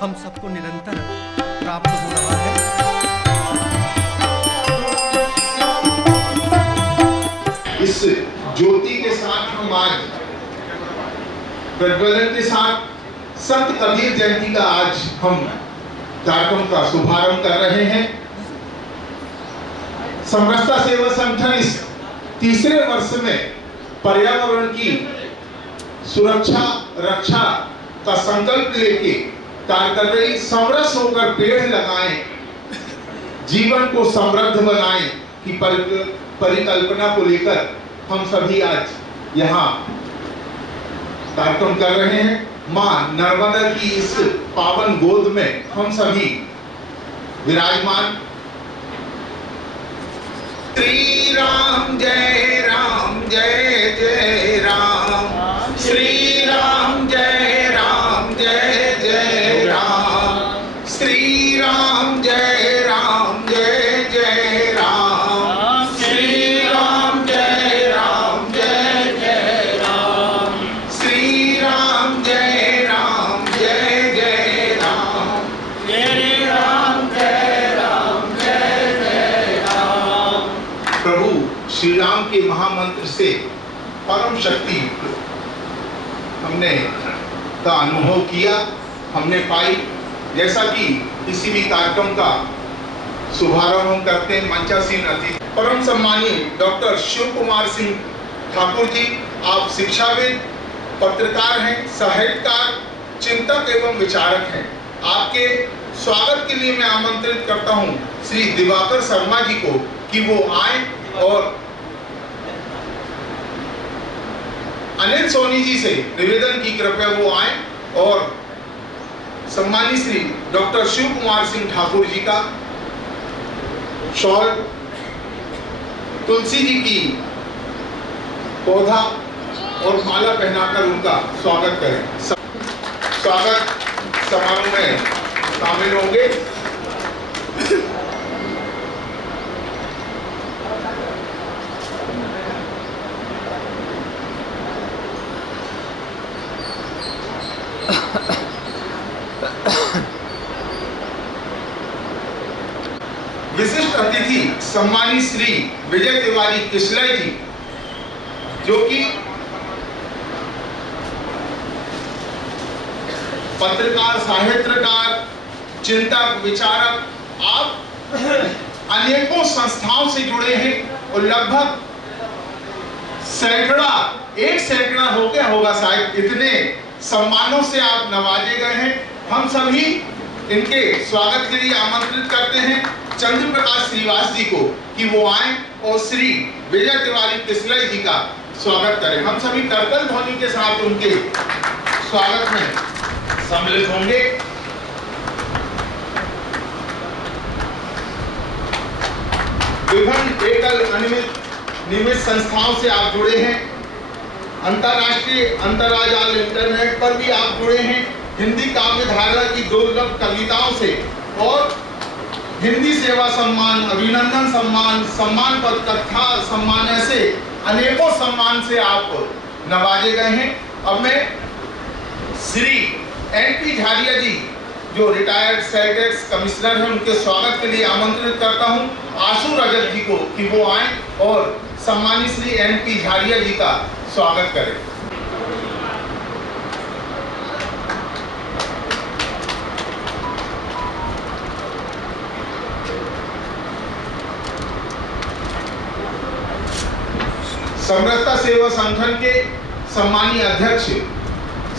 हम सबको निरंतर प्राप्त हो रहा है। इस ज्योति के साथ हम आज प्रज्वलन के साथ संत कबीर जयंती का आज हम कार्यक्रम का शुभारंभ कर रहे हैं। समरसता सेवा संगठन इस तीसरे वर्ष में पर्यावरण की सुरक्षा रक्षा का संकल्प लेके कार्य कर रही। समरस होकर पेड़ लगाएं, जीवन को समृद्ध बनाएं की परिकल्पना को लेकर हम सभी आज यहाँ कार्यक्रम कर रहे हैं। मां नर्मदा की इस पावन गोद में हम सभी विराजमान। श्री राम जय राम जय जय राम, श्री राम जय राम जय जय राम, श्री राम जय राम जय जय राम, श्री राम जय राम जय जय राम, श्री राम जय राम जय जय राम, श्री राम जय राम जय जय राम। प्रभु श्री राम के महामंत्र से परम शक्ति हमने का अनुभव किया, हमने पाई। जैसा कि किसी भी कार्यक्रम का शुभारंभ हम करते हैं, मंचासीन अतिथि परम सम्मानीय डॉक्टर शिव कुमार सिंह ठाकुर जी, आप शिक्षाविद, पत्रकार हैं, साहित्यकार, चिंतक एवं विचारक हैं। आपके स्वागत के लिए मैं आमंत्रित करता हूं श्री दिवाकर शर्मा जी को कि वो आए और अनिल सोनी जी से निवेदन की कृपया वो आए और सम्मानित श्री डॉक्टर शिव कुमार सिंह ठाकुर जी का शॉल, तुलसी जी की पौधा और माला पहनाकर उनका स्वागत करें। स्वागत समारोह में शामिल होंगे। विशिष्ट अतिथि सम्मानित श्री विजय तिवारी किसलय जी, जो कि पत्रकार, साहित्यकार, चिंतक, विचारक, आप अनेकों संस्थाओं से जुड़े हैं और लगभग एक सैकड़ा हो गया होगा शायद, इतने सम्मानों से आप नवाजे गए हैं। हम सभी इनके स्वागत के लिए आमंत्रित करते हैं चंद्र प्रकाश श्रीवास जी को कि वो आए और श्री विजय तिवारी किसलय जी का स्वागत करें। हम सभी करतल ध्वनि के साथ उनके स्वागत में सम्मिलित होंगे। विभिन्न एकल नियमित संस्थाओं से आप जुड़े हैं, अंतरराष्ट्रीय अंतरराज्य इंटरनेट पर भी आप जुड़े हैं, हिंदी काव्य धारा की दुर्लभ कविताओं से और हिंदी सेवा सम्मान, अभिनंदन सम्मान, सम्मान पद, कथा सम्मान, ऐसे अनेकों सम्मान से आप नवाजे गए हैं। अब मैं श्री एन.पी. झारिया जी, जो रिटायर्ड सेटेक्स कमिश्नर हैं, उनके स्वागत के लिए आमंत्रित करता हूं आशु रजत जी को कि वो आए और सम्मानित श्री एन.पी. झारिया जी का स्वागत करें। समरसता सेवा संगठन के सम्मानीय अध्यक्ष,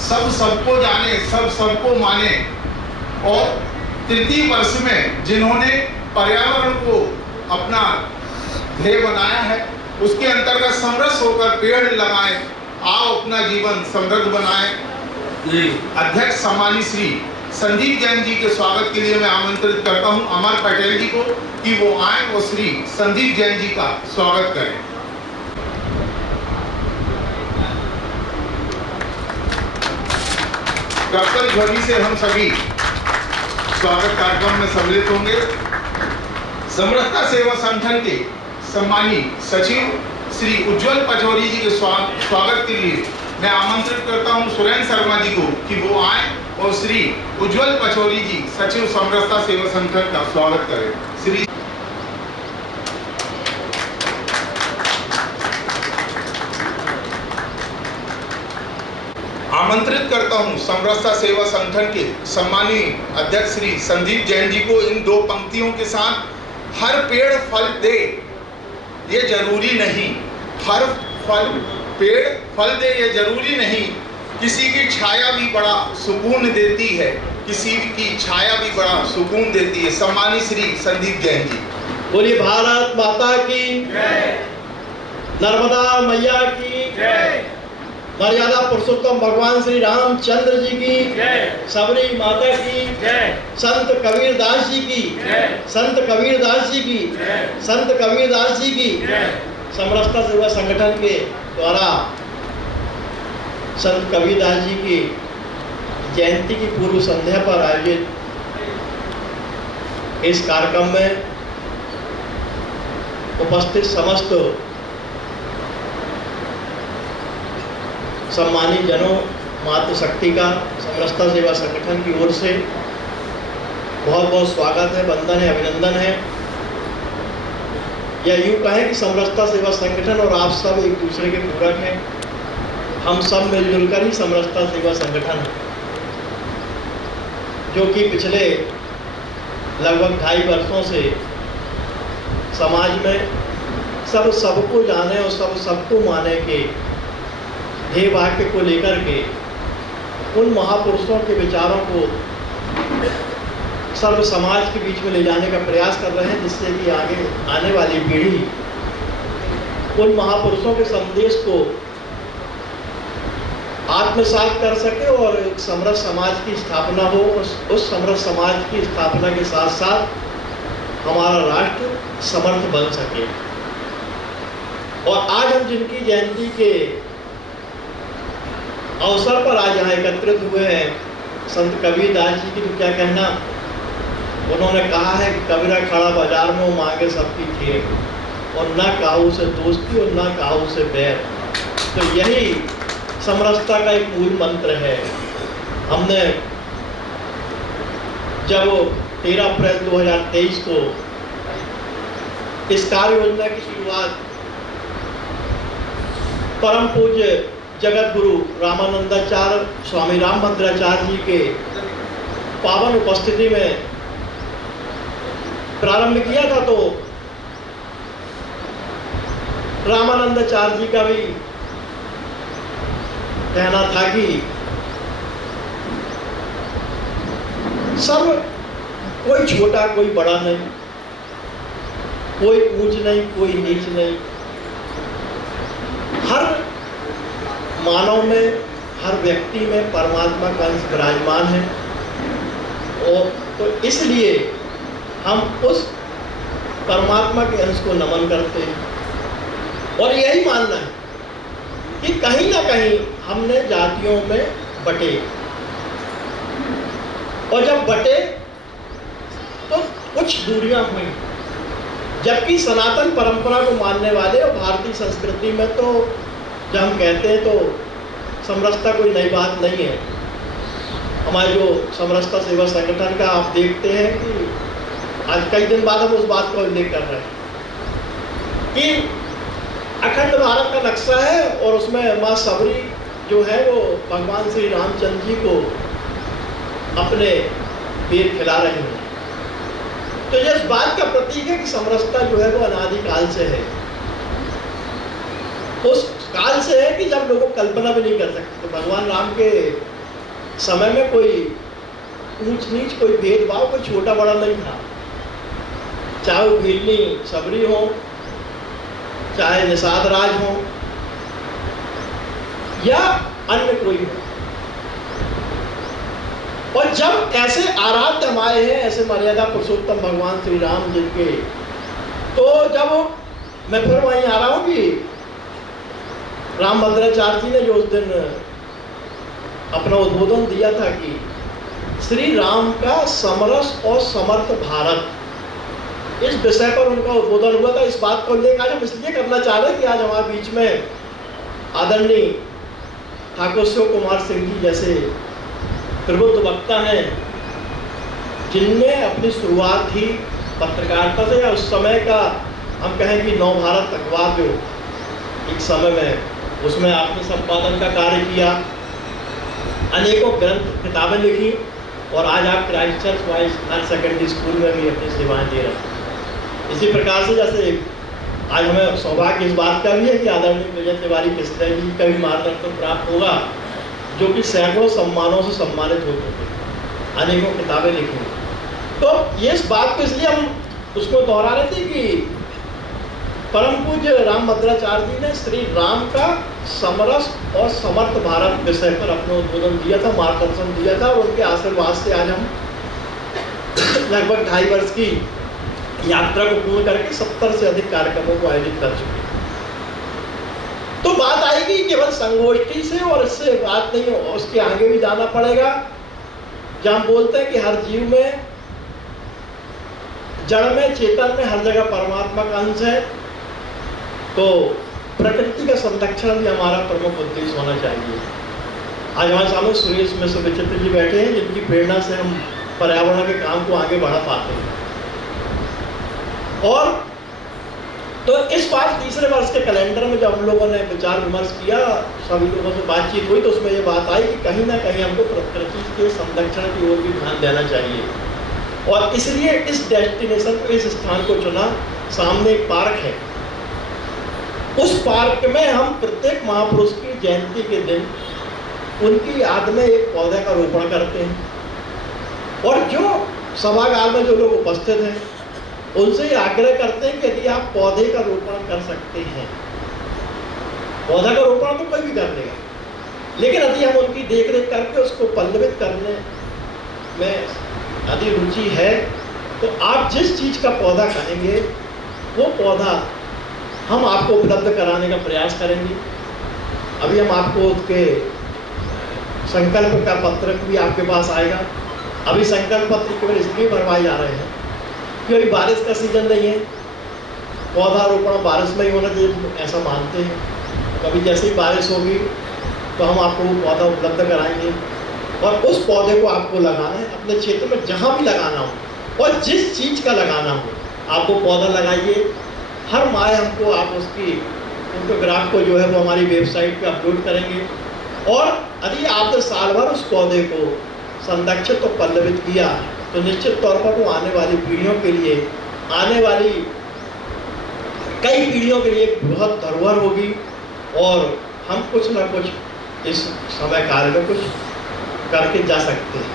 सब सबको जाने, सब सबको माने और तृतीय वर्ष में जिन्होंने पर्यावरण को अपना ध्येय बनाया है, उसके अंतर्गत समरस होकर पेड़ लगाएं, आओ अपना जीवन समृद्ध बनाएं। अध्यक्ष सम्मानित श्री संदीप जैन जी के स्वागत के लिए मैं आमंत्रित करता हूं अमर पटेल जी को कि वो आए और श्री संदीप जैन जी का स्वागत करें। करतल ध्वनि से हम सभी स्वागत कार्यक्रम में सम्मिलित होंगे। समरसता सेवा संगठन के सम्मानित सचिव श्री उज्जवल पचौरी जी के स्वागत के लिए मैं आमंत्रित करता हूं सुरेंद्र शर्मा जी को कि वो आए और श्री उज्जवल पचौरी जी सचिव समरसता सेवा संगठन का स्वागत करें। श्री आमंत्रित करता हूं समरसता सेवा संगठन के सम्मानीय अध्यक्ष श्री संदीप जैन जी को इन 2 पंक्तियों के साथ। हर पेड़ फल दे ये जरूरी नहीं, हर पेड़ फल दे ये जरूरी नहीं, किसी की छाया भी बड़ा सुकून देती है, किसी की छाया भी बड़ा सुकून देती है। सम्मानित श्री संदीप जैन जी। बोलिए भारत माता की जय, नर्मदा मैया की जय, मर्यादा पुरुषोत्तम भगवान श्री रामचंद्र जी की जय, सबरी माता की जय, संत कबीरदास जी की जय, संत कबीरदास जी की जय, संत कबीरदास जी की जय। समरसता सेवा संगठन के द्वारा संत कबीरदास जी की जयंती की पूर्व संध्या पर आयोजित इस कार्यक्रम में उपस्थित समस्त सम्मानित जनों, मातृशक्ति का समरसता सेवा संगठन की ओर से बहुत बहुत स्वागत है, वंदन है, अभिनंदन है। या यूँ कहें कि समरसता सेवा संगठन और आप सब एक दूसरे के पूरक हैं। हम सब मिलजुल कर ही समरसता सेवा संगठन है, जो कि पिछले लगभग 2.5 वर्षों से समाज में सबको जाने और सबको माने के ध्येय वाक्य को लेकर के उन महापुरुषों के विचारों को सर्व समाज के बीच में ले जाने का प्रयास कर रहे हैं, जिससे कि आगे आने वाली पीढ़ी उन महापुरुषों के संदेश को आत्मसात कर सके और एक समृद्ध समाज की स्थापना हो। उस समृद्ध समाज की स्थापना के साथ साथ हमारा राष्ट्र समर्थ बन सके। और आज हम जिनकी जयंती के अवसर पर आज यहाँ एकत्रित हुए हैं, संत कबीरदास जी की तो क्या कहना। उन्होंने कहा है कि कबीरा खड़ा बाजार में वो मांगे सबकी खेर, और ना काहू से दोस्ती और ना काहू से बैर। तो यही समरसता का एक मूल मंत्र है। हमने जब 13 अप्रैल 2023 को इस कार्य योजना की शुरुआत परम पूज्य जगत गुरु रामानंदाचार्य स्वामी रामभद्राचार्य जी के पावन उपस्थिति में प्रारंभ किया था, तो रामानंदाचार्य जी का भी कहना था कि सब कोई छोटा कोई बड़ा नहीं, कोई ऊंच नहीं कोई नीच नहीं, हर मानव में हर व्यक्ति में परमात्मा का अंश विराजमान है। और तो इसलिए हम उस परमात्मा के अंश को नमन करते हैं और यही मानना है कि कहीं ना कहीं हमने जातियों में बटे, और जब बटे तो कुछ दूरियां हुई। जबकि सनातन परंपरा को मानने वाले और भारतीय संस्कृति में तो जब हम कहते हैं तो समरसता कोई नई बात नहीं है। हमारे जो समरसता सेवा संगठन का आप देखते हैं कि आज कई दिन बाद हम उस बात को उल्लेख कर रहे हैं कि अखंड भारत का नक्शा है और उसमें माँ सबरी जो है वो भगवान श्री रामचंद्र जी को अपने पेट खिला रही हैं। तो ये इस बात का प्रतीक है कि समरसता जो है वो अनादिकाल से है। उस काल से है कि जब लोग कल्पना भी नहीं कर सकते। तो भगवान राम के समय में कोई ऊंच नीच कोई भेदभाव कोई छोटा बड़ा नहीं था, चाहे वो भीलनी सबरी हो, चाहे निषाद राज हो या अन्य कोई हो। और जब ऐसे आराध्य हमारे हैं, ऐसे मर्यादा पुरुषोत्तम भगवान श्री राम जिनके, तो जब मैं फिर वहीं आ रहा हूँ कि रामभद्राचार्य जी ने जो उस दिन अपना उद्बोधन दिया था कि श्री राम का समरस और समर्थ भारत, इस विषय पर उनका उद्बोधन हुआ था। इस बात को उल्लेख आज हम इसलिए करना चाह रहे हैं कि आज हमारे बीच में आदरणीय ठाकुर शिव कुमार सिंह जी जैसे प्रबुद्ध वक्ता हैं जिनने अपनी शुरुआत ही पत्रकारिता से, या उस समय का हम कहें कि नव भारत अखबार जो एक समय में, उसमें आपने संपादन का कार्य किया, अनेकों ग्रंथ किताबें लिखी, और आज आप Christ Church wise higher secondary school में भी अपनी सेवाएं दे रहे हैं। इसी प्रकार से जैसे आज हमें सौभाग्य इस बात का भी है कि आदरणीय विजय तिवारी कृष्ण जी का भी मार्गदर्शन प्राप्त होगा, जो कि सैकड़ों सम्मानों से सम्मानित हो चुके, अनेकों किताबें लिखी। तो ये इस बात को इसलिए हम उसको दोहरा रहे थे कि परम पूज्य रामभद्राचार्य जी ने श्री राम का समरस और समर्थ भारत विषय पर अपना उद्बोधन दिया था, मार्गदर्शन दिया था, और उनके आशीर्वाद से आज हम लगभग 2.5 वर्ष की यात्रा को पूर्ण करके 70 से अधिक कार्यक्रमों को आयोजित कर चुके हैं। तो बात आएगी केवल संगोष्ठी से, और इससे बात नहीं, उसके आगे भी जाना पड़ेगा। जहाँ बोलते हैं कि हर जीव में, जड़ में, चेतन में, हर जगह परमात्मा का अंश है, तो प्रकृति का संरक्षण भी हमारा प्रमुख उद्देश्य होना चाहिए। आज हमारे सामने सुरेश मिश्र विचित्र जी बैठे हैं, जिनकी प्रेरणा से हम पर्यावरण के काम को आगे बढ़ा पाते हैं। और तो इस बार 3रे वर्ष के कैलेंडर में जब हम लोगों ने विचार विमर्श किया, सभी लोगों से बातचीत हुई, तो उसमें ये बात आई कि कहीं ना कहीं हमको प्रकृति के संरक्षण की ओर भी ध्यान देना चाहिए, और इसलिए इस डेस्टिनेशन को, इस स्थान को चुना। सामने एक पार्क है, उस पार्क में हम प्रत्येक महापुरुष की जयंती के दिन उनकी याद में एक पौधे का रोपण करते हैं, और जो सभागार में जो लोग उपस्थित हैं उनसे ये आग्रह करते हैं कि यदि आप पौधे का रोपण कर सकते हैं, पौधा का रोपण तो कोई भी कर लेगा, लेकिन यदि हम उनकी देखरेख करके उसको पल्लवित करने में यदि रुचि है, तो आप जिस चीज़ का पौधा कहेंगे वो पौधा हम आपको उपलब्ध कराने का प्रयास करेंगे। अभी हम आपको उसके संकल्प का पत्र भी आपके पास आएगा। अभी संकल्प पत्र केवल इसलिए भरवाए जा रहे हैं क्योंकि बारिश का सीजन नहीं है, पौधारोपण बारिश में ही होना चाहिए, ऐसा मानते हैं। कभी जैसे ही बारिश होगी तो हम आपको वो पौधा उपलब्ध कराएंगे, और उस पौधे को आपको लगाना है अपने क्षेत्र में जहाँ भी लगाना हो, और जिस चीज़ का लगाना हो आप वो पौधा लगाइए। हर माह हमको आप उसकी फोटोग्राफ को जो है वो हमारी वेबसाइट पे अपलोड करेंगे, और यदि आपने साल भर उस पौधे को संरक्षित और पल्लवित किया तो निश्चित तौर पर वो आने वाली पीढ़ियों के लिए, आने वाली कई पीढ़ियों के लिए बहुत धरोहर होगी, और हम कुछ ना कुछ इस समय काल में कुछ करके जा सकते हैं।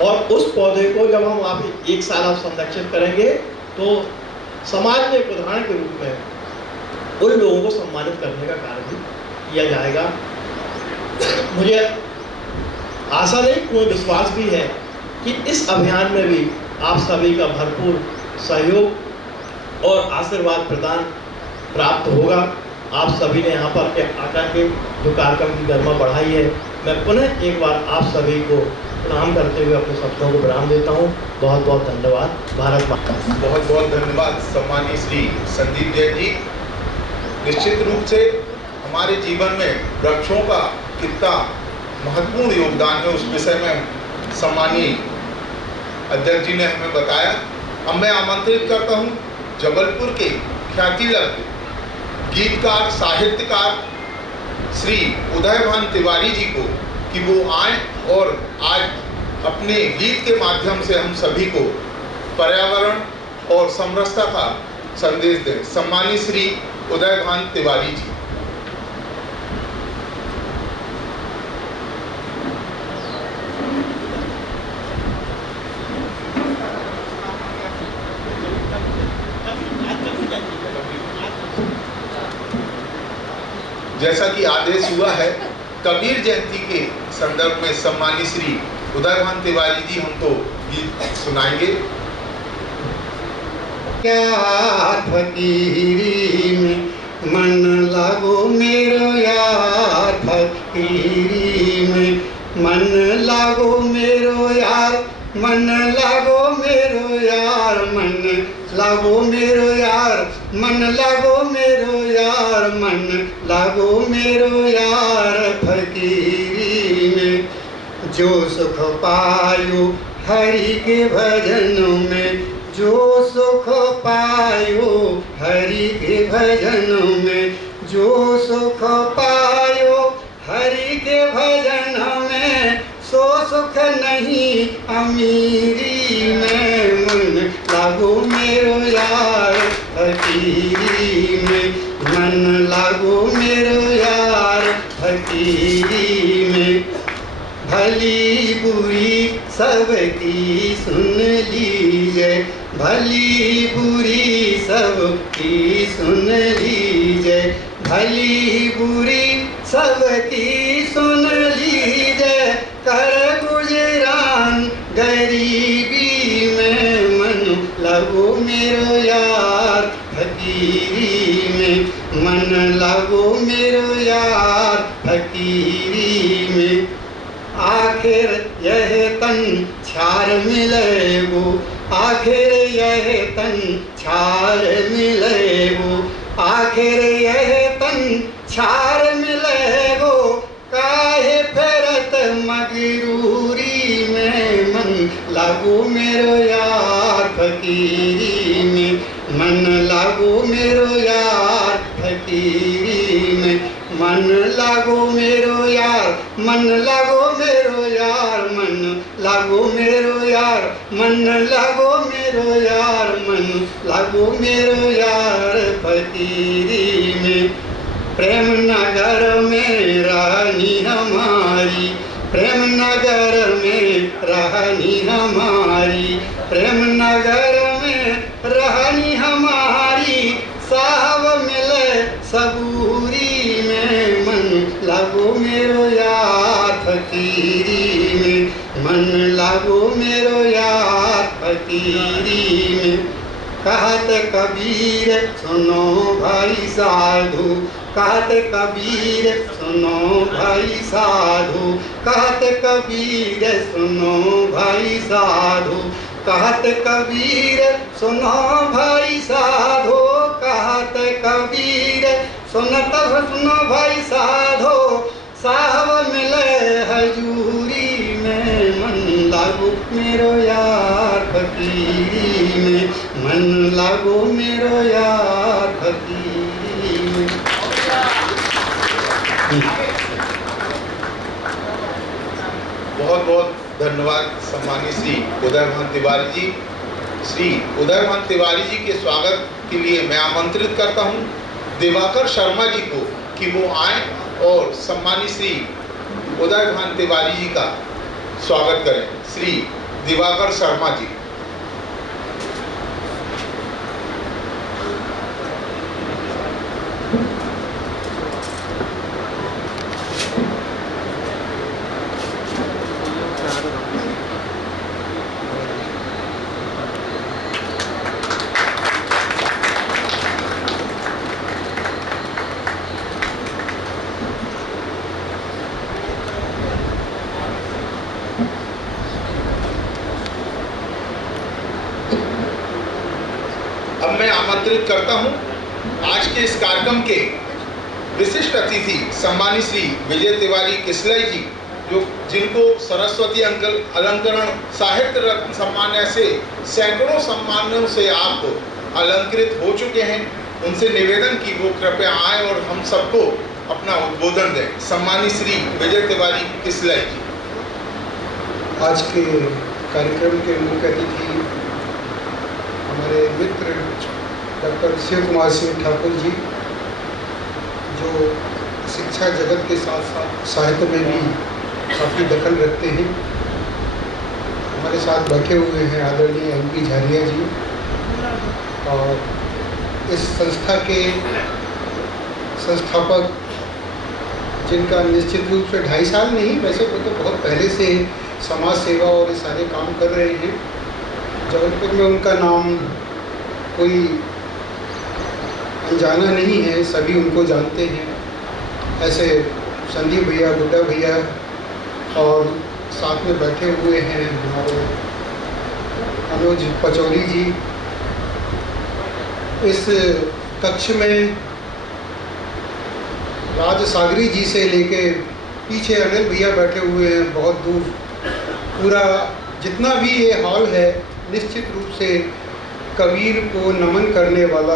और उस पौधे को जब हम आप 1 साल आप संरक्षित करेंगे तो समाज में एक उदाहरण के रूप में उन लोगों को सम्मानित करने का कार्य भी किया जाएगा। मुझे आशा नहीं, पूर्ण विश्वास भी है कि इस अभियान में भी आप सभी का भरपूर सहयोग और आशीर्वाद प्रदान प्राप्त होगा। आप सभी ने यहाँ पर आकर के जो कार्यक्रम की गरिमा बढ़ाई है, मैं पुनः एक बार आप सभी को प्रणाम करते हुए अपने शब्दों को विराम देता हूँ। बहुत बहुत धन्यवाद। भारत माता। बहुत बहुत धन्यवाद सम्मानीय श्री संदीप जैन जी। निश्चित रूप से हमारे जीवन में वृक्षों का कितना महत्वपूर्ण योगदान है उस विषय में सम्मानीय अध्यक्ष जी ने हमें बताया। अब मैं आमंत्रित करता हूँ जबलपुर के ख्यातिलब्ध गीतकार साहित्यकार श्री उदयभान तिवारी जी को कि वो आए और आज अपने गीत के माध्यम से हम सभी को पर्यावरण और समरसता का संदेश दें। सम्मानित श्री उदयभान तिवारी जी। जैसा कि आदेश हुआ है, कबीर जयंती के संदर्भ में सम्मानित श्री उदयभान तिवारी जी हमको गीत सुनाएंगे। यार फकीरी में मन लागो मेरो यार, फकीरी में मन लागो मेरो यार, मन लागो मेरो यार, मन लागो मेरो यार, मन लागो मेरो यार, मन लागो मेरो यार, फकीरी में जो सुख पायो हरि के भजन में, जो सुख पायो हरि के भजन में, जो सुख पायो हरि के भजन में, सो सुख नहीं अमीरी में। मन लागो मेरो यार फकीरी में, मन लागो मेरो यार फकीरी में। भली बुरी सबकी सुन लीजिए, भली बुरी सबकी सुन लीजिए, भली बुरी सबकी सुन लीजिए। कर गुजरान गरीबी में, मन लगो मेरो यार फकीरी में, मन लगो मेरो यार फकीरी में। आखिर यह तन छार मिलेगो, आखिर यह तन छार मिलेगो, आखिर यह तन छार मिलेगो। काहे फेरत मगरूरी में, मन लागो मेरो यार फकीरी में, मन लागो मेरो यार फकीरी में। मन लागो मेरो यार, मन लागो मेरो यार, मन लागो मेरो यार, मन लागो मेरो यार, मन लागो मेरो यार फकीरी में। प्रेम नगर में रानी हमारी, प्रेम नगर में रानी हमारी, प्रेम नगर में रानी हमारी। साहब मिले सबूरी में, मन लागो मेरो यार फकीरी में, मन लागो मेरो यार फकीरी में। कहत कबीर सुनो भाई साधु, कहत कबीर सुनो भाई साधु, कहत कबीर सुनो भाई साधु, कहत कबीर सुनो भाई साधो, कहत कबीर सुनत सुनो भाई साधो। साहब मिले हजूरी में, मन लागो मेरो यार फकीरी में, मन लागो मेरो यार फकीरी में। बहुत बहुत धन्यवाद सम्मानित श्री उदयभान तिवारी जी। श्री उदयभान तिवारी जी के स्वागत के लिए मैं आमंत्रित करता हूं दिवाकर शर्मा जी को कि वो आए और सम्मानित श्री उदयभान तिवारी जी का स्वागत करें। श्री दिवाकर शर्मा जी। अब मैं आमंत्रित करता हूं आज के इस कार्यक्रम के विशिष्ट अतिथि सम्मानित श्री विजय तिवारी किसलई जी, जो जिनको सरस्वती अलंकरण साहित्य रत्न सम्मान ऐसे सैकड़ों सम्मानों से आप अलंकृत हो चुके हैं। उनसे निवेदन की वो कृपया आए और हम सबको अपना उद्बोधन दें। सम्मानित श्री विजय तिवारी किसलई जी। आज के कार्यक्रम के मुख्य अतिथि हमारे मित्र डॉक्टर शिव कुमार सिंह ठाकुर जी, जो शिक्षा जगत के साथ साथ साहित्य में भी काफ़ी दखल रखते हैं। हमारे साथ बैठे हुए हैं आदरणीय MP झारिया जी, और इस संस्था के संस्थापक जिनका निश्चित रूप से 2.5 साल नहीं, वैसे वो तो बहुत पहले से समाज सेवा और ये सारे काम कर रहे हैं। जबलपुर में उनका नाम कोई अनजाना नहीं है, सभी उनको जानते हैं। ऐसे संदीप भैया, गुड्डा भैया और साथ में बैठे हुए हैं हमारे अनुज पचौरी जी। इस कक्ष में राज सागरी जी से लेके पीछे अनिल भैया बैठे हुए हैं, बहुत दूर पूरा जितना भी ये हॉल है निश्चित रूप से कबीर को नमन करने वाला,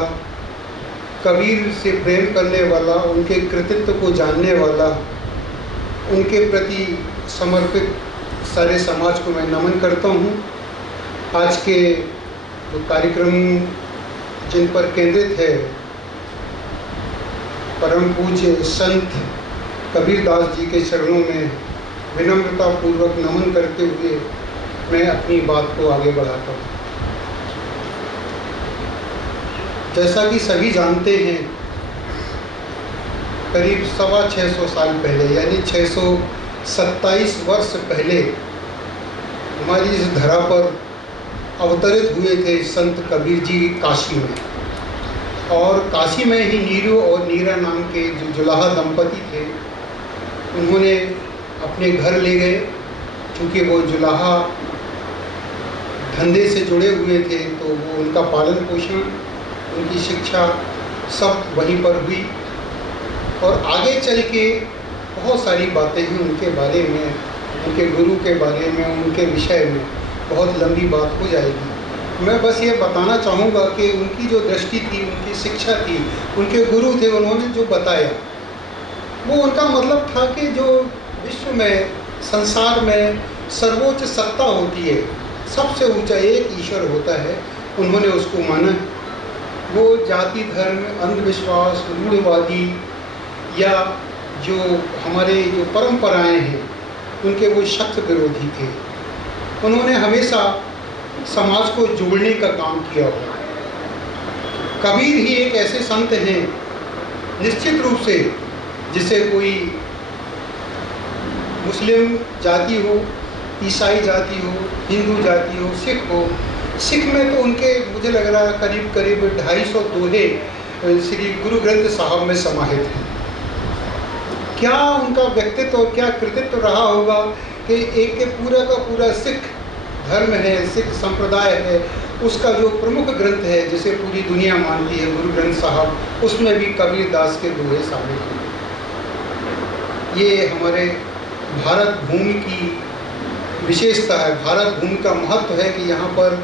कबीर से प्रेम करने वाला, उनके कृतित्व को जानने वाला, उनके प्रति समर्पित सारे समाज को मैं नमन करता हूँ। आज के जो कार्यक्रम जिन पर केंद्रित है, परम पूज्य संत कबीरदास जी के चरणों में विनम्रता पूर्वक नमन करते हुए मैं अपनी बात को आगे बढ़ाता हूँ। जैसा कि सभी जानते हैं, करीब 625 साल पहले यानी 627 वर्ष पहले हमारी इस धरा पर अवतरित हुए थे संत कबीर जी काशी में। और काशी में ही नीरू और नीरा नाम के जो जुलाहा दंपति थे, उन्होंने अपने घर ले गए। क्योंकि वो जुलाहा धंधे से जुड़े हुए थे तो वो उनका पालन पोषण, उनकी शिक्षा सब वहीं पर हुई। और आगे चल के बहुत सारी बातें हैं उनके बारे में, उनके गुरु के बारे में, उनके विषय में बहुत लंबी बात हो जाएगी। मैं बस ये बताना चाहूँगा कि उनकी जो दृष्टि थी, उनकी शिक्षा थी, उनके गुरु थे, उन्होंने जो बताया वो उनका मतलब था कि जो विश्व में, संसार में सर्वोच्च सत्ता होती है, सबसे ऊंचा एक ईश्वर होता है, उन्होंने उसको माना। वो जाति, धर्म, अंधविश्वास, रूढ़वादी या जो हमारे जो परंपराएं हैं उनके वो सख्त विरोधी थे। उन्होंने हमेशा समाज को जोड़ने का काम किया हुआ। कबीर ही एक ऐसे संत हैं निश्चित रूप से, जिसे कोई मुस्लिम जाति हो, ईसाई जाति हो, हिंदू जाति हो, सिख हो, सिख में तो उनके मुझे लग रहा है करीब करीब 250 दोहे श्री गुरु ग्रंथ साहब में समाहित हैं। क्या उनका व्यक्तित्व और क्या कृतित्व रहा होगा कि एक के पूरा का पूरा सिख धर्म है, सिख संप्रदाय है, उसका जो प्रमुख ग्रंथ है जिसे पूरी दुनिया मानती है, गुरु ग्रंथ साहब, उसमें भी कबीरदास के दोहे शामिल हैं। ये हमारे भारत भूमि की विशेषता है, भारत भूमि का महत्व है कि यहाँ पर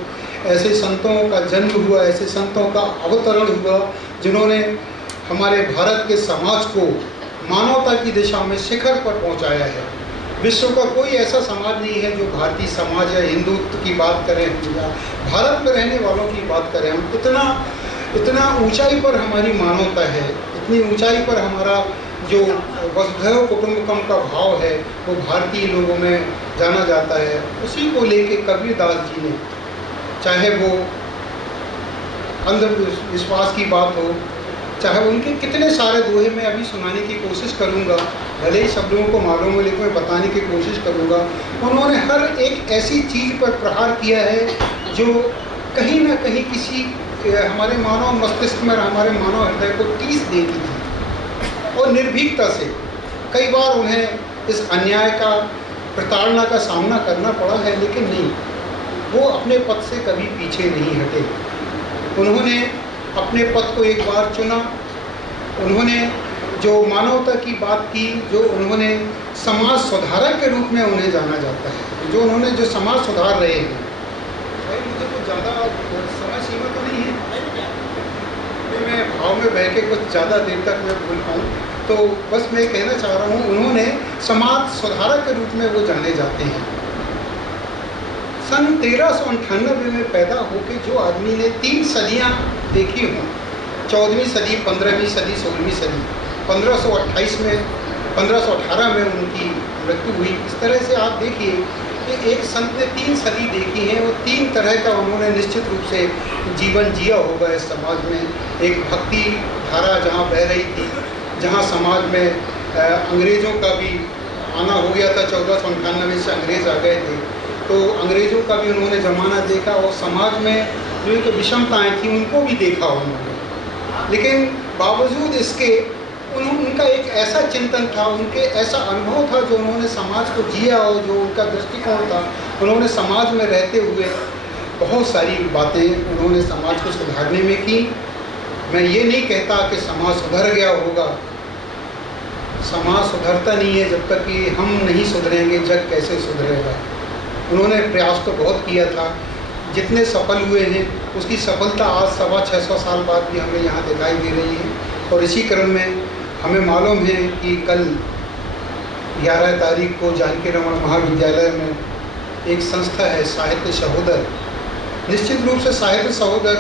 ऐसे संतों का जन्म हुआ, ऐसे संतों का अवतरण हुआ जिन्होंने हमारे भारत के समाज को मानवता की दिशा में शिखर पर पहुँचाया है। विश्व का कोई ऐसा समाज नहीं है जो भारतीय समाज या हिंदुत्व की बात करें या भारत में रहने वालों की बात करें। हम इतना ऊंचाई पर हमारी मानवता है, इतनी ऊंचाई पर हमारा जो वसुधैव कुटुंबकम का भाव है वो भारतीय लोगों में जाना जाता है। उसी को लेके कबीरदास जी ने, चाहे वो अंधविश्वास की बात हो, चाहे उनके कितने सारे दोहे मैं अभी सुनाने की कोशिश करूंगा, भले ही सब लोगों को मालूम हो लेकिन मैं बताने की कोशिश करूंगा। उन्होंने हर एक ऐसी चीज़ पर प्रहार किया है जो कहीं ना कहीं किसी हमारे मानव मस्तिष्क में, हमारे मानव हृदय को टीस देती थी। और निर्भीकता से कई बार उन्हें इस अन्याय का, प्रताड़ना का सामना करना पड़ा है, लेकिन नहीं, वो अपने पथ से कभी पीछे नहीं हटे। उन्होंने अपने पथ को एक बार चुना। उन्होंने जो मानवता की बात की, जो उन्होंने समाज सुधारक के रूप में उन्हें जाना जाता है, जो उन्होंने जो समाज सुधार रहे हैं। भाई मुझे कुछ ज़्यादा समय सीमा तो नहीं है, मैं भाव में बह के कुछ ज़्यादा देर तक मैं बोल पाऊँ, तो बस मैं कहना चाह रहा हूँ, उन्होंने समाज सुधारक के रूप में वो जाने जाते हैं। सन 1398 में पैदा होकर जो आदमी ने 3 सदियाँ देखी हों, 14वीं सदी, 15वीं सदी, 16वीं सदी, 1518 में उनकी मृत्यु हुई। इस तरह से आप देखिए कि एक संत ने 3 सदी देखी हैं, वो 3 तरह का उन्होंने निश्चित रूप से जीवन जिया होगा इस समाज में। एक भक्ति धारा जहाँ बह रही थी, जहाँ समाज में अंग्रेज़ों का भी आना हो गया था, 1498 से अंग्रेज़ आ गए थे, तो अंग्रेज़ों का भी उन्होंने ज़माना देखा और समाज में जो एक विषमताएँ थी उनको भी देखा उन्होंने। लेकिन बावजूद इसके उनका एक ऐसा चिंतन था, उनके ऐसा अनुभव था जो उन्होंने समाज को जिया और जो उनका दृष्टिकोण था, उन्होंने समाज में रहते हुए बहुत सारी बातें उन्होंने समाज को सुधारने में की। मैं ये नहीं कहता कि समाज सुधर गया होगा, समाज सुधरता नहीं है जब तक कि हम नहीं सुधरेंगे, जग कैसे सुधरेगा। उन्होंने प्रयास तो बहुत किया था, जितने सफल हुए हैं उसकी सफलता आज 625 साल बाद भी हमें यहाँ दिखाई दे रही है। और इसी क्रम में हमें मालूम है कि कल 11 तारीख को जानकी रमन महाविद्यालय में एक संस्था है साहित्य सहोदर। निश्चित रूप से साहित्य सहोदर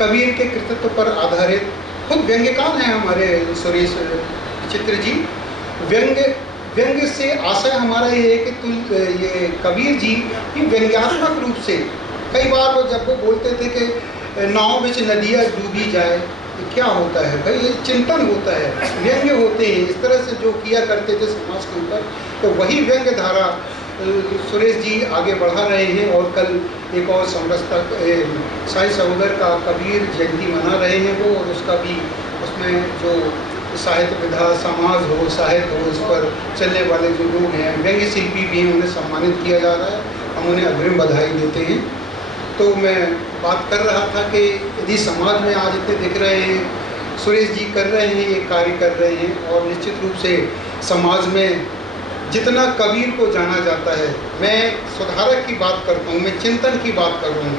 कबीर के कृतित्व पर आधारित, खुद व्यंग्यकार हैं हमारे सुरेश चित्र जी। व्यंग्य से आशय हमारा ये है कि ये कबीर जी की व्यंग्यात्मक रूप से कई बार वो जब वो बोलते थे कि नाव में नदियाँ डूबी जाए तो क्या होता है भाई, ये चिंतन होता है, व्यंग्य होते हैं, इस तरह से जो किया करते थे समाज के ऊपर, तो वही व्यंग्य धारा सुरेश जी आगे बढ़ा रहे हैं। और कल एक और समरसता साई सहोदर का कबीर जयंती मना रहे हैं वो, और उसका भी उसमें जो साहित्य विधा समाज हो, साहित्य हो, इस पर चलने वाले जो लोग हैं, व्यंग्य शिल्पी भी हैं, उन्हें सम्मानित किया जा रहा है, हम उन्हें अग्रिम बधाई देते हैं। तो मैं बात कर रहा था कि यदि समाज में आज इतने दिख रहे हैं, सुरेश जी कर रहे हैं, ये कार्य कर रहे हैं, और निश्चित रूप से समाज में जितना कबीर को जाना जाता है, मैं सुधारक की बात करता हूँ, मैं चिंतन की बात कर रहा हूँ,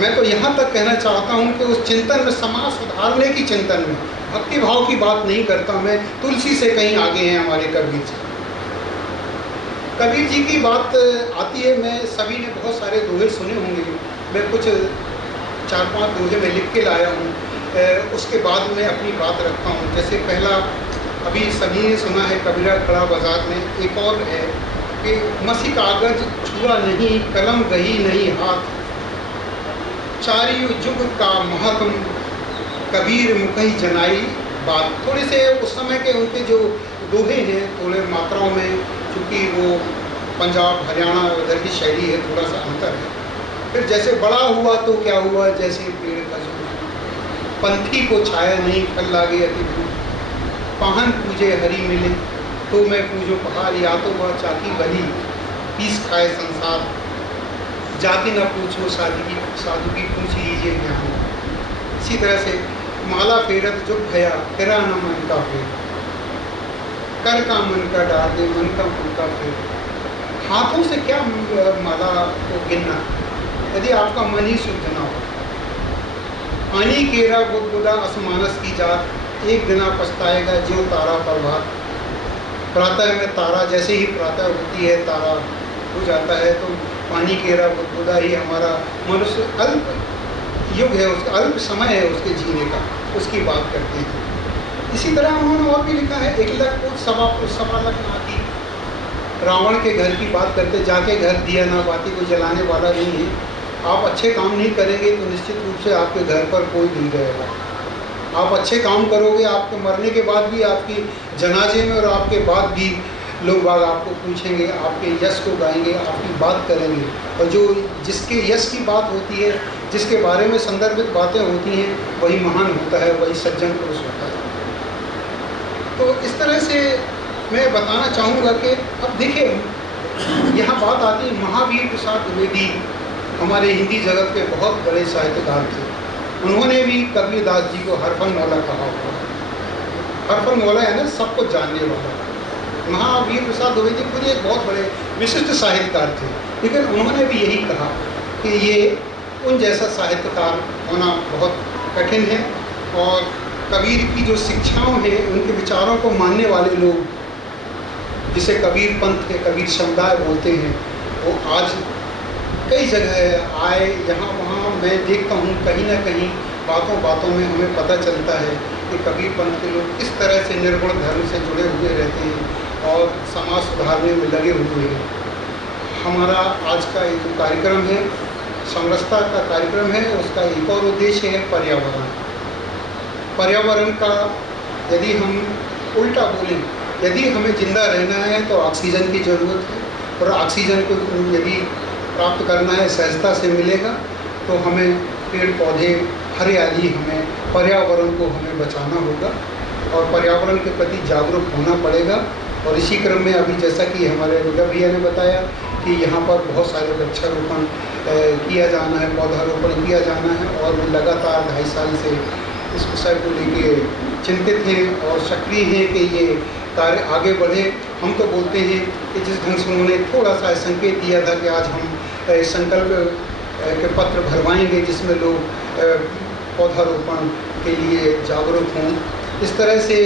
मैं तो यहाँ तक कहना चाहता हूँ कि उस चिंतन में, समाज सुधारने की चिंतन में, भक्ति भाव की बात नहीं करता मैं, तुलसी से कहीं आगे हैं हमारे कबीर जी। कबीर जी की बात आती है, मैं सभी ने बहुत सारे दोहे सुने होंगे, मैं कुछ 4-5 दोहे में लिख के लाया हूँ, उसके बाद मैं अपनी बात रखता हूँ। जैसे पहला अभी सभी ने सुना है, कबीरा खड़ा बाजार में, एक और है कि मसी कागज छुआ नहीं, कलम गही नहीं हाथ, चारी जुग का महत्म कबीर मुकई जनाई बात। थोड़े से उस समय के उनके जो दोहे हैं थोड़े मात्राओं में, चूँकि वो पंजाब हरियाणा उधर की शैली है, थोड़ा सा अंतर है। फिर जैसे बड़ा हुआ तो क्या हुआ, जैसे पेड़ का जो पंथी को छाया नहीं, फल लागे अति दूर, पाहन पूजे हरी मिले तो मैं पूजो पहाड़, या तो वह चाकी भली पीस खाए संसार, जाति न पूछो साधु की पूछ लीजिए ज्ञान। इसी तरह से माला फेरत जुग भया, फिरा न मन का फेर, कर का मन का डाल दे, मन का मन का फेर। हाथों से क्या माला को गिनना यदि आपका मन ही शुद्ध ना हो। आनी केरा गुदगुदा असमानस की जात, एक दिना पछताएगा जो तारा प्रभात। प्रातः में तारा, जैसे ही प्रातः होती है तारा हो जाता है, तो पानी केरा गुदगुदा ही हमारा मनुष्य अल्प युग है, उसका अल्प समय है उसके जीने का, उसकी बात करते हैं। इसी तरह उन्होंने और भी लिखा है, 1,00,000 ना की, रावण के घर की बात करते, जाके घर दिया ना बाती को जलाने वाला नहीं है। आप अच्छे काम नहीं करेंगे तो निश्चित रूप से आपके घर पर कोई नहीं रहेगा। आप अच्छे काम करोगे, आपके मरने के बाद भी, आपकी जनाजे में और आपके बाद भी लोग बाग आपको पूछेंगे, आपके यश को गाएंगे, आपकी बात करेंगे। और जो जिसके यश की बात होती है, जिसके बारे में संदर्भित बातें होती हैं, वही महान होता है, वही सज्जन पुरुष होता है। तो इस तरह से मैं बताना चाहूँगा कि अब देखिए, यहाँ बात आती है, महावीर प्रसाद द्विवेदी हमारे हिंदी जगत के बहुत बड़े साहित्यकार थे। उन्होंने भी कबीरदास जी को हरफन मौला कहा हुआ। हरफन मौला है ना, सबको जानने वाला। महावीर प्रसाद द्विवेदी खुद एक बहुत बड़े विशिष्ट साहित्यकार थे, लेकिन उन्होंने भी यही कहा कि ये उन जैसा साहित्यकार होना बहुत कठिन है, और कबीर की जो शिक्षाओं हैं, उनके विचारों को मानने वाले लोग, जिसे कबीर पंथ के कबीर समुदाय बोलते हैं, वो आज कई जगह आए, यहाँ वहाँ मैं देखता हूँ, कहीं ना कहीं बातों में हमें पता चलता है कि कबीर पंथ के लोग किस तरह से निर्गुण धर्म से जुड़े हुए रहते हैं और समाज सुधारने में लगे हुए हैं। हमारा आज का ये जो कार्यक्रम है, समरसता का कार्यक्रम है, उसका एक और उद्देश्य है पर्यावरण। पर्यावरण का यदि हम उल्टा बोलें, यदि हमें जिंदा रहना है तो ऑक्सीजन की ज़रूरत है, और ऑक्सीजन को यदि प्राप्त करना है सहजता से मिलेगा, तो हमें पेड़ पौधे, हरियाली, हमें पर्यावरण को हमें बचाना होगा और पर्यावरण के प्रति जागरूक होना पड़ेगा। और इसी क्रम में अभी जैसा कि हमारे रुद्र भैया ने बताया कि यहाँ पर बहुत सारे वृक्षारोपण किया जाना है, पौधारोपण किया जाना है, और वे लगातार 2.5 साल से इस विषय को लेके चिंतित हैं और सक्रिय हैं कि ये कार्य आगे बढ़े। हम तो बोलते हैं कि जिस ढंग से उन्होंने थोड़ा सा संकेत दिया था कि आज हम संकल्प के पत्र भरवाएंगे जिसमें लोग पौधारोपण के लिए जागरूक हों, इस तरह से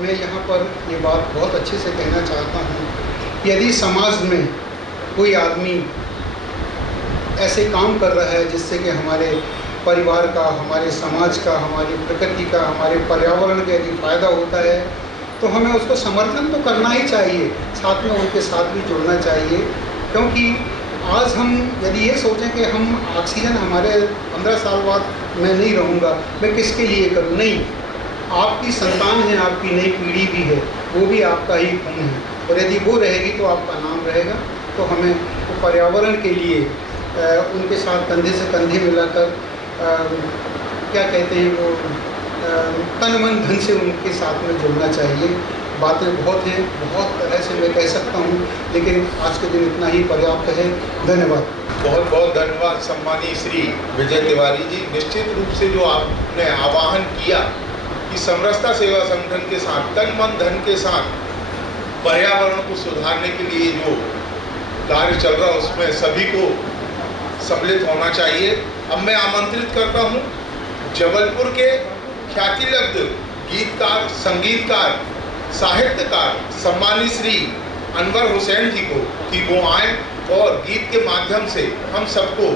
मैं यहाँ पर ये बात बहुत अच्छे से कहना चाहता हूँ, यदि समाज में कोई आदमी ऐसे काम कर रहा है जिससे कि हमारे परिवार का, हमारे समाज का, हमारी प्रकृति का, हमारे पर्यावरण का यदि फ़ायदा होता है तो हमें उसको समर्थन तो करना ही चाहिए, साथ में उनके साथ भी जुड़ना चाहिए। क्योंकि आज हम यदि ये सोचें कि हम ऑक्सीजन हमारे 15 साल बाद मैं नहीं रहूँगा, मैं किसके लिए करूँ, नहीं, आपकी संतान है, आपकी नई पीढ़ी भी है, वो भी आपका ही खून है, और यदि वो रहेगी तो आपका नाम रहेगा। तो हमें वो पर्यावरण के लिए उनके साथ कंधे से कंधे मिलाकर क्या कहते हैं वो तन मन धन से उनके साथ में जुड़ना चाहिए। बातें बहुत हैं, बहुत तरह से मैं कह सकता हूँ, लेकिन आज के दिन इतना ही पर्याप्त है। धन्यवाद। बहुत बहुत धन्यवाद सम्मानीय श्री विजय तिवारी जी। निश्चित रूप से जो आपने आह्वान किया कि समरसता सेवा संगठन के साथ तन मन धन के साथ पर्यावरण को सुधारने के लिए जो कार्य चल रहा है उसमें सभी को सम्मिलित होना चाहिए। अब मैं आमंत्रित करता हूँ जबलपुर के ख्यातिलब्ध गीतकार, संगीतकार, साहित्यकार सम्मानीय श्री अनवर हुसैन जी को कि वो आए और गीत के माध्यम से हम सबको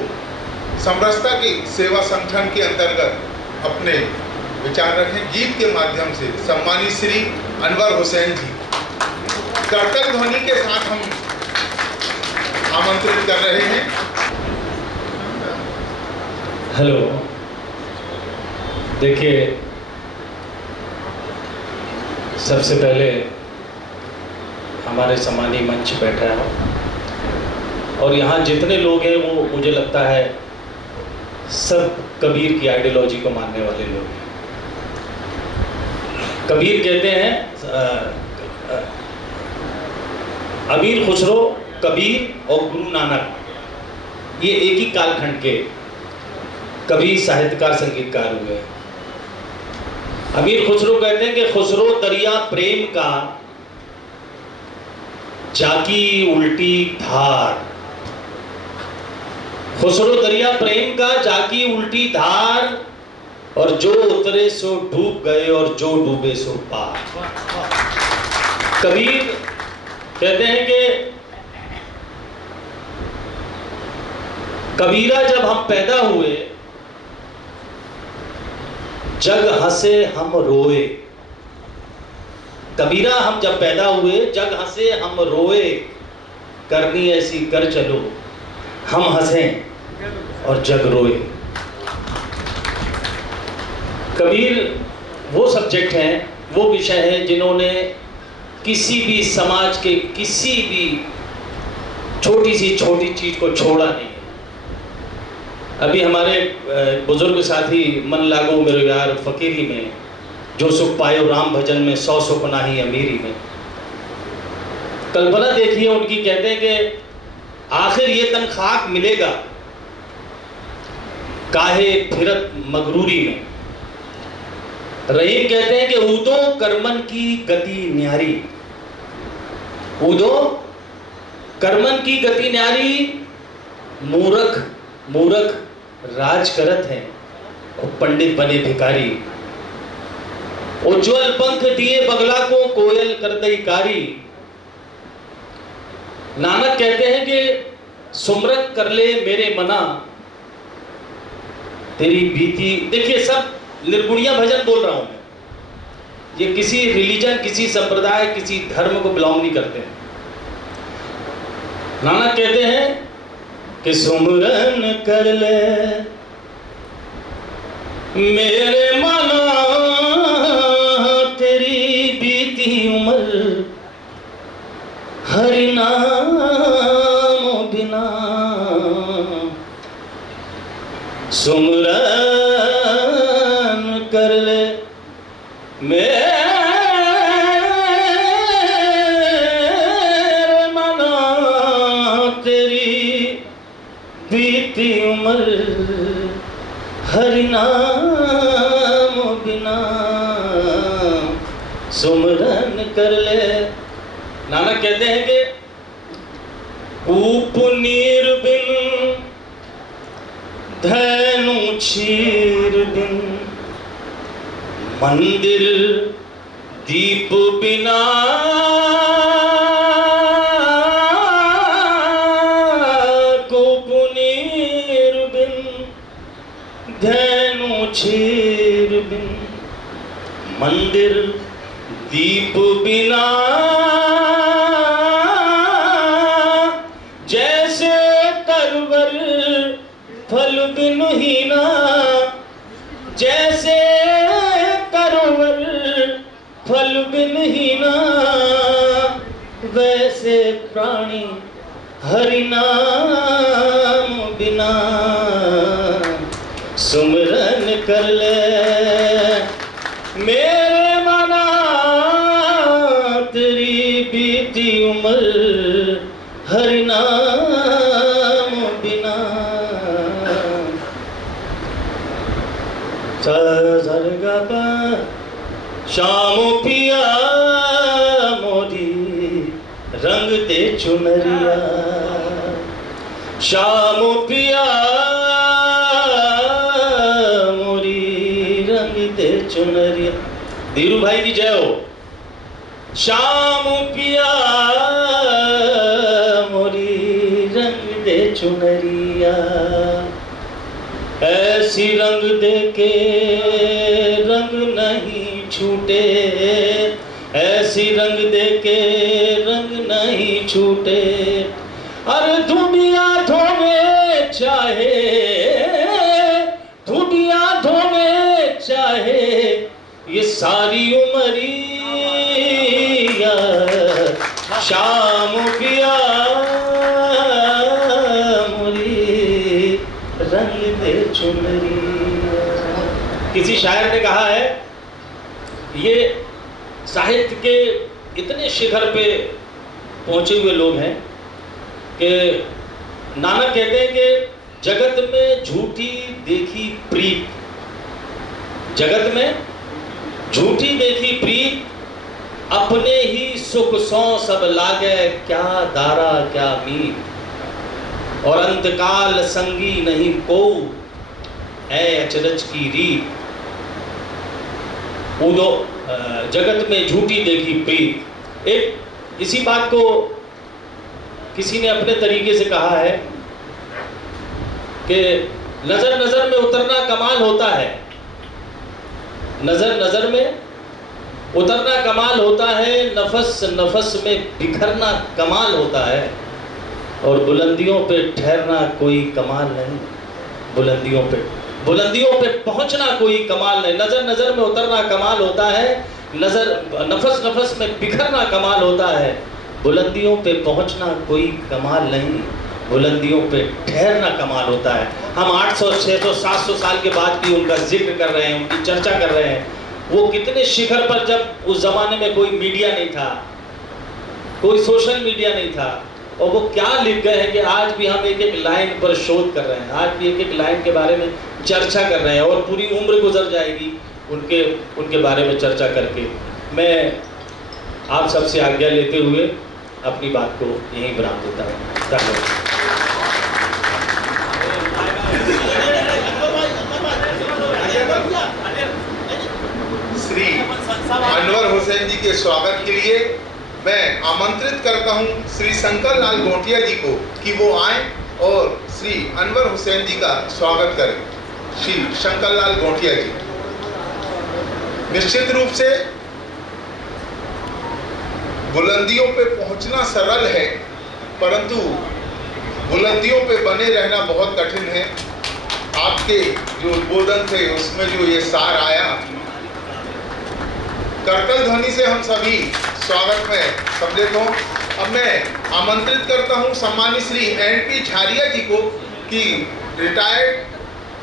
समरसता के सेवा संगठन के अंतर्गत अपने विचार रखें। गीत के माध्यम से सम्मानीय श्री अनवर हुसैन जी करतल ध्वनि के साथ हम आमंत्रित कर रहे हैं। हेलो, देखिए, सबसे पहले हमारे सम्मानीय मंच बैठा है और यहाँ जितने लोग हैं वो मुझे लगता है सब कबीर की आइडियोलॉजी को मानने वाले लोग हैं। कबीर कहते हैं अमीर खुसरो, कबीर और गुरु नानक ये एक ही कालखंड के कबीर साहित्यकार संगीतकार हुए। अमीर खुसरो कहते हैं कि खुसरो दरिया प्रेम का जाकी उल्टी धार, खुसरो दरिया प्रेम का जाकी उल्टी धार, और जो उतरे सो डूब गए और जो डूबे सो पार। कबीर कहते हैं कि कबीरा जब हम पैदा हुए जग हंसे हम रोए। कबीरा हम जब पैदा हुए जग हंसे हम रोए, करनी ऐसी कर चलो हम हंसें और जग रोए। कबीर वो सब्जेक्ट हैं, वो विषय हैं जिन्होंने किसी भी समाज के किसी भी छोटी सी छोटी चीज को छोड़ा नहीं। अभी हमारे बुजुर्ग साथी मन लागो मेरो यार फकीरी में, जो सुख पायो राम भजन में, 100 सुख नाही अमीरी में। कल्पना देखिए उनकी, कहते हैं कि आखिर ये तन खाक मिलेगा काहे फिरत मगरूरी में। रहीम कहते हैं कि ऊदो कर्मन की गति न्यारी, ऊदो कर्मन की गति न्यारी, मूर्ख मूर्ख राज करत है और पंडित बने भिखारी। उज्ज्वल पंख दिए बगला को कोयल कर दई कारी। नानक कहते हैं कि सुमरत कर ले मेरे मना तेरी बीती। देखिए, सब निर्गुणिया भजन बोल रहा हूं मैं, ये किसी रिलीजन, किसी संप्रदाय, किसी धर्म को बिलोंग नहीं करते हैं। नानक कहते हैं कि सुमरन कर ले मेरे मना तेरी बीती उम्र, हरि नाम बिना सुमरन कर ले मेरे मना तेरी बीती उम्र, हरि नाम बिना सुमरन कर ले। नानक कहते हैं कि कूप नीर बिन धैनु क्षीर बिन, मंदिर दीप बिना कूप नीर बिन धैनु क्षीर बिन, मंदिर दीप बिना जैसे तरवर फल बिन हीना, जैसे तरवर फल बिन हीना, वैसे प्राणी हरि नाम बिना। सुमरन कर ले मेरे मना, तेरी बीती उम्र हरि नाम बिना। सरगा शाम पिया मोरी रंग दे चुनरिया, शाम पिया मोरी रंग दे चुनरिया। धीरू भाई की जय हो। शाम पिया मोरी रंग दे चुनरिया, ऐसी रंग दे के रंग नहीं छूटे, ऐसी रंग दे के रंग नहीं छूटे। अरे धुबिया धोवे चाहे, धुबिया धोवे चाहे ये सारी उमरिया, शाम पिया मोरी रंग दे चुनरिया। किसी शायर ने कहा है, ये साहित्य के इतने शिखर पे पहुंचे हुए लोग हैं कि नानक कहते हैं कि जगत में झूठी देखी प्रीत, जगत में झूठी देखी प्रीत, अपने ही सुख सौ सब लागे क्या दारा क्या मीत, और अंतकाल संगी नहीं को ऐ अचरज की रीत। उदो जगत में झूठी देखी प्रीत। एक इसी बात को किसी ने अपने तरीके से कहा है कि नजर नजर में उतरना कमाल होता है, नजर नजर में उतरना कमाल होता है, नफस नफस में बिखरना कमाल होता है, और बुलंदियों पे ठहरना कोई कमाल नहीं, बुलंदियों पे पहुंचना कोई कमाल नहीं। नजर नजर में उतरना कमाल होता है, नजर नफस नफस में बिखरना कमाल होता है, बुलंदियों पे पहुंचना कोई कमाल नहीं, बुलंदियों पे ठहरना कमाल होता है। हम 800, 600, 700 साल के बाद भी उनका जिक्र कर रहे हैं, उनकी चर्चा कर रहे हैं। वो कितने शिखर पर, जब उस जमाने में कोई मीडिया नहीं था, कोई सोशल मीडिया नहीं था, और वो क्या लिख गए हैं कि आज भी हम एक एक लाइन पर शोध कर रहे हैं, आज भी एक एक लाइन के बारे में चर्चा कर रहे हैं, और पूरी उम्र गुजर जाएगी उनके बारे में चर्चा करके। मैं आप सबसे आज्ञा लेते हुए अपनी बात को यहीं विराम देता हूँ। धन्यवाद। श्री अनवर हुसैन जी के स्वागत के लिए मैं आमंत्रित करता हूं श्री शंकर लाल गोटिया जी को कि वो आए और श्री अनवर हुसैन जी का स्वागत करें। श्री शंकर लाल गोटिया जी, निश्चित रूप से बुलंदियों पे पहुंचना सरल है, परंतु बुलंदियों पे बने रहना बहुत कठिन है। आपके जो उद्बोधन थे उसमें जो ये सार आया, करतल ध्वनि से हम सभी स्वागत में सम्मिलित हों। अब मैं आमंत्रित करता हूं सम्मानित श्री NP झारिया जी को कि रिटायर्ड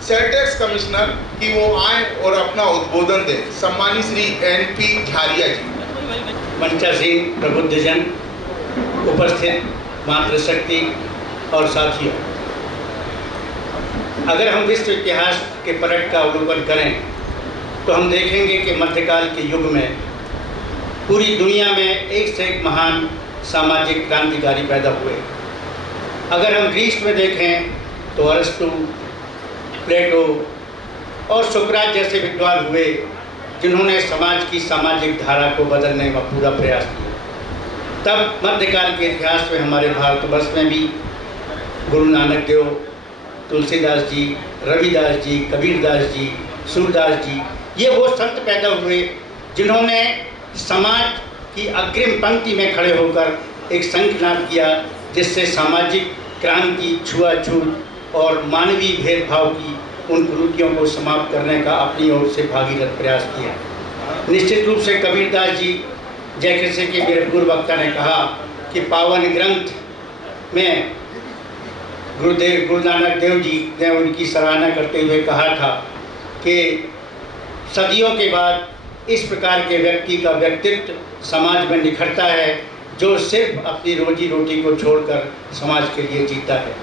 सेल टैक्स कमिश्नर, कि वो आए और अपना उद्बोधन दें। सम्मानित श्री NP झारिया जी। मंचासीन प्रबुद्धजन, उपस्थित मातृशक्ति और साथियों, अगर हम विश्व इतिहास के पलट का अवलोकन करें तो हम देखेंगे कि मध्यकाल के युग में पूरी दुनिया में एक से एक महान सामाजिक क्रांतिकारी पैदा हुए। अगर हम ग्रीस में देखें तो अरस्तु, प्लेटो और सुकरात जैसे विद्वान हुए जिन्होंने समाज की सामाजिक धारा को बदलने का पूरा प्रयास किया। तब मध्यकाल के इतिहास में हमारे भारतवर्ष में भी गुरु नानक देव, तुलसीदास जी, रविदास जी, कबीरदास जी, सूरदास जी, ये वो संत पैदा हुए जिन्होंने समाज की अग्रिम पंक्ति में खड़े होकर एक संकल्प किया जिससे सामाजिक क्रांति, छुआछूत और मानवीय भेदभाव की उन कुरीतियों को समाप्त करने का अपनी ओर से भागीरथ प्रयास किया। निश्चित रूप से कबीरदास जी, जैसे कि मेरे पूर्व वक्ता ने कहा कि पावन ग्रंथ में गुरु नानक देव जी ने उनकी सराहना करते हुए कहा था कि सदियों के बाद इस प्रकार के व्यक्ति का व्यक्तित्व समाज में निखरता है जो सिर्फ अपनी रोजी रोटी को छोड़कर समाज के लिए जीता है।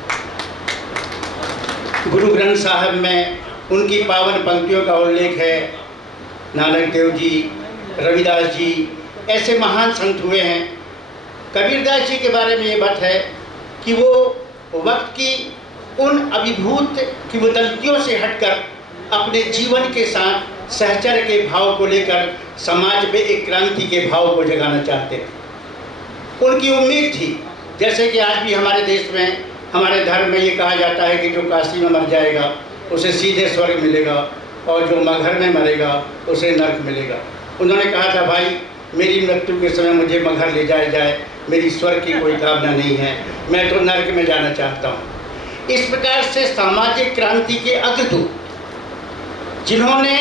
गुरु ग्रंथ साहब में उनकी पावन पंक्तियों का उल्लेख है। नानक देव जी, रविदास जी ऐसे महान संत हुए हैं। कबीरदास जी के बारे में ये बात है कि वो वक्त की उन अभिभूत किंवदंतियों से हटकर अपने जीवन के साथ सहचर्य के भाव को लेकर समाज में एक क्रांति के भाव को जगाना चाहते थे। उनकी उम्मीद थी, जैसे कि आज भी हमारे देश में, हमारे धर्म में ये कहा जाता है कि जो काशी में मर जाएगा उसे सीधे स्वर्ग मिलेगा और जो मगहर में मरेगा उसे नर्क मिलेगा। उन्होंने कहा था, भाई मेरी मृत्यु के समय मुझे मगहर ले जाया जाए, मेरी स्वर्ग की कोई कामना नहीं है, मैं तो नर्क में जाना चाहता हूँ। इस प्रकार से सामाजिक क्रांति के अग्रदूत जिन्होंने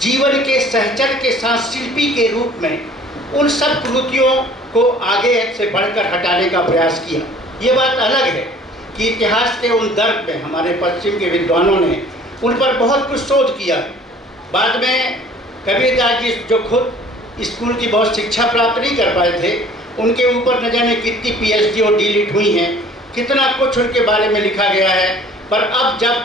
जीवन के सहचर्य के साथ शिल्पी के रूप में उन सब कुरीतियों को आगे से बढ़कर हटाने का प्रयास किया। ये बात अलग है कि इतिहास के उन दर्द में हमारे पश्चिम के विद्वानों ने उन पर बहुत कुछ शोध किया। बाद में कबीरदास जी जो खुद स्कूल की बहुत शिक्षा प्राप्त नहीं कर पाए थे, उनके ऊपर न जाने कितनी पीएचडी और डीलिट हुई हैं, कितना कुछ उनके बारे में लिखा गया है। पर अब जब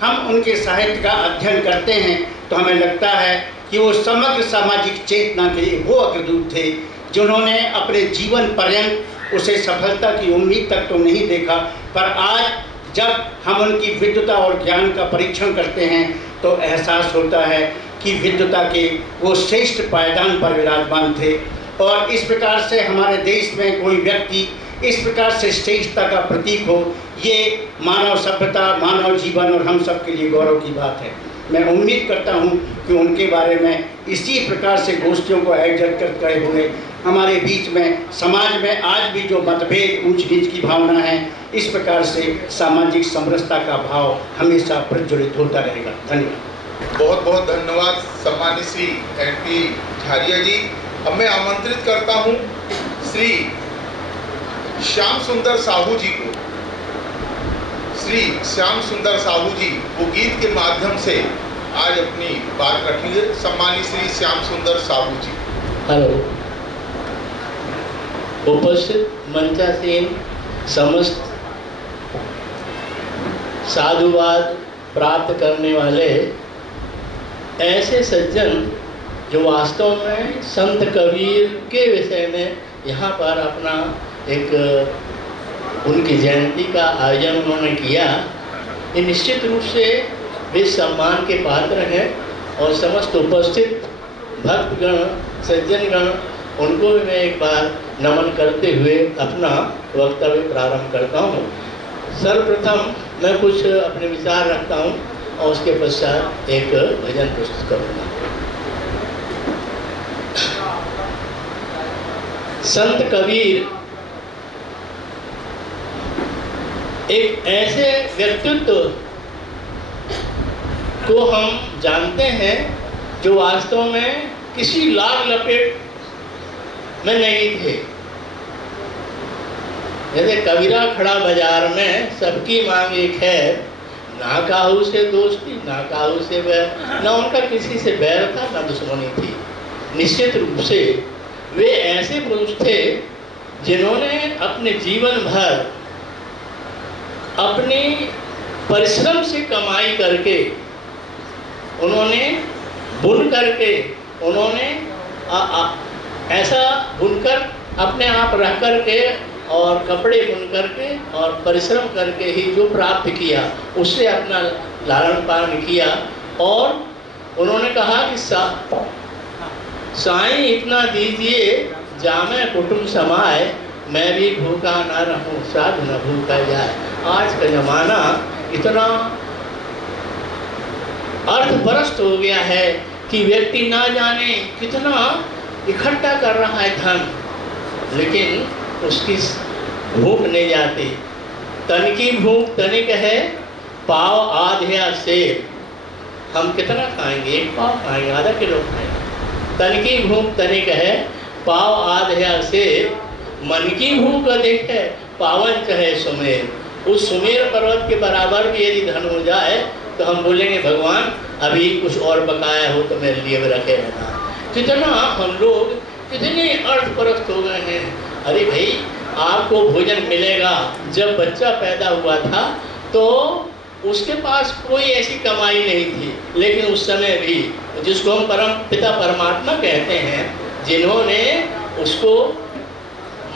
हम उनके साहित्य का अध्ययन करते हैं तो हमें लगता है कि वो समग्र सामाजिक चेतना के वो अग्रदूत थे जिन्होंने अपने जीवन पर्यंत उसे सफलता की उम्मीद तक तो नहीं देखा, पर आज जब हम उनकी विद्वता और ज्ञान का परीक्षण करते हैं तो एहसास होता है कि विद्वता के वो श्रेष्ठ पायदान पर विराजमान थे। और इस प्रकार से हमारे देश में कोई व्यक्ति इस प्रकार से श्रेष्ठता का प्रतीक हो, ये मानव सभ्यता, मानव जीवन और हम सब के लिए गौरव की बात है। मैं उम्मीद करता हूँ कि उनके बारे में इसी प्रकार से गोष्ठियों को आयोजित करते हुए हमारे बीच में समाज में आज भी जो मतभेद, ऊंच नीच की भावना है, इस प्रकार से सामाजिक समरसता का भाव हमेशा प्रज्वलित होता रहेगा। धन्यवाद। बहुत बहुत धन्यवाद सम्मानित श्री MP झारिया जी। अब मैं आमंत्रित करता हूँ श्री श्याम सुंदर साहू जी को। श्री श्याम सुंदर साहू जी वो गीत के माध्यम से आज अपनी बात रखेंगे। सम्मानित श्री श्याम सुंदर साहू जी। हेलो। उपस्थित मंचासीन समस्त साधुवाद प्राप्त करने वाले ऐसे सज्जन जो वास्तव में संत कबीर के विषय में यहाँ पर अपना एक उनकी जयंती का आयोजन उन्होंने किया, ये निश्चित रूप से वे सम्मान के पात्र हैं। और समस्त उपस्थित भक्तगण, सज्जनगण, उनको भी मैं एक बार नमन करते हुए अपना वक्तव्य प्रारंभ करता हूँ। सर्वप्रथम मैं कुछ अपने विचार रखता हूँ और उसके पश्चात एक भजन प्रस्तुत करूँगा। संत कबीर एक ऐसे व्यक्तित्व को हम जानते हैं जो वास्तव में किसी लाग लपेट में नहीं थे। जैसे कबीरा खड़ा बाजार में सबकी मांग एक है, ना काहू से दोस्ती ना काहू से बैर, ना उनका किसी से बैर था ना दुश्मनी थी। निश्चित रूप से वे ऐसे पुरुष थे जिन्होंने अपने जीवन भर अपनी परिश्रम से कमाई करके, उन्होंने बुन करके, उन्होंने ऐसा बुनकर अपने आप रह कर के और कपड़े बुन करके और परिश्रम करके ही जो प्राप्त किया उससे अपना लालन पालन किया। और उन्होंने कहा कि साईं इतना दीजिए जामे कुटुंब समाए, मैं भी भूखा ना रहूं साधु न भूखा जाए। आज का जमाना इतना अर्थपरस्त हो गया है कि व्यक्ति ना जाने कितना इकट्ठा कर रहा है धन, लेकिन उसकी भूख नहीं जाती। तन की भूख तनिक है, पाव आधा सेब। हम कितना खाएंगे? एक पाव खाएंगे, आधा किलो खाएंगे। तन की भूख तनिक है, पाव आधा सेब। मन की भूख अधिक है, पावन चाहे सुमेर। उस सुमेर पर्वत के बराबर भी यदि धन हो जाए तो हम बोलेंगे भगवान अभी कुछ और बकाया हो तो मेरे लिए भी रखे रहना। कितना हम लोग कितने अर्थपरस्त हो गए हैं। अरे भाई, आपको भोजन मिलेगा। जब बच्चा पैदा हुआ था तो उसके पास कोई ऐसी कमाई नहीं थी, लेकिन उस समय भी जिसको हम परम पिता परमात्मा कहते हैं, जिन्होंने उसको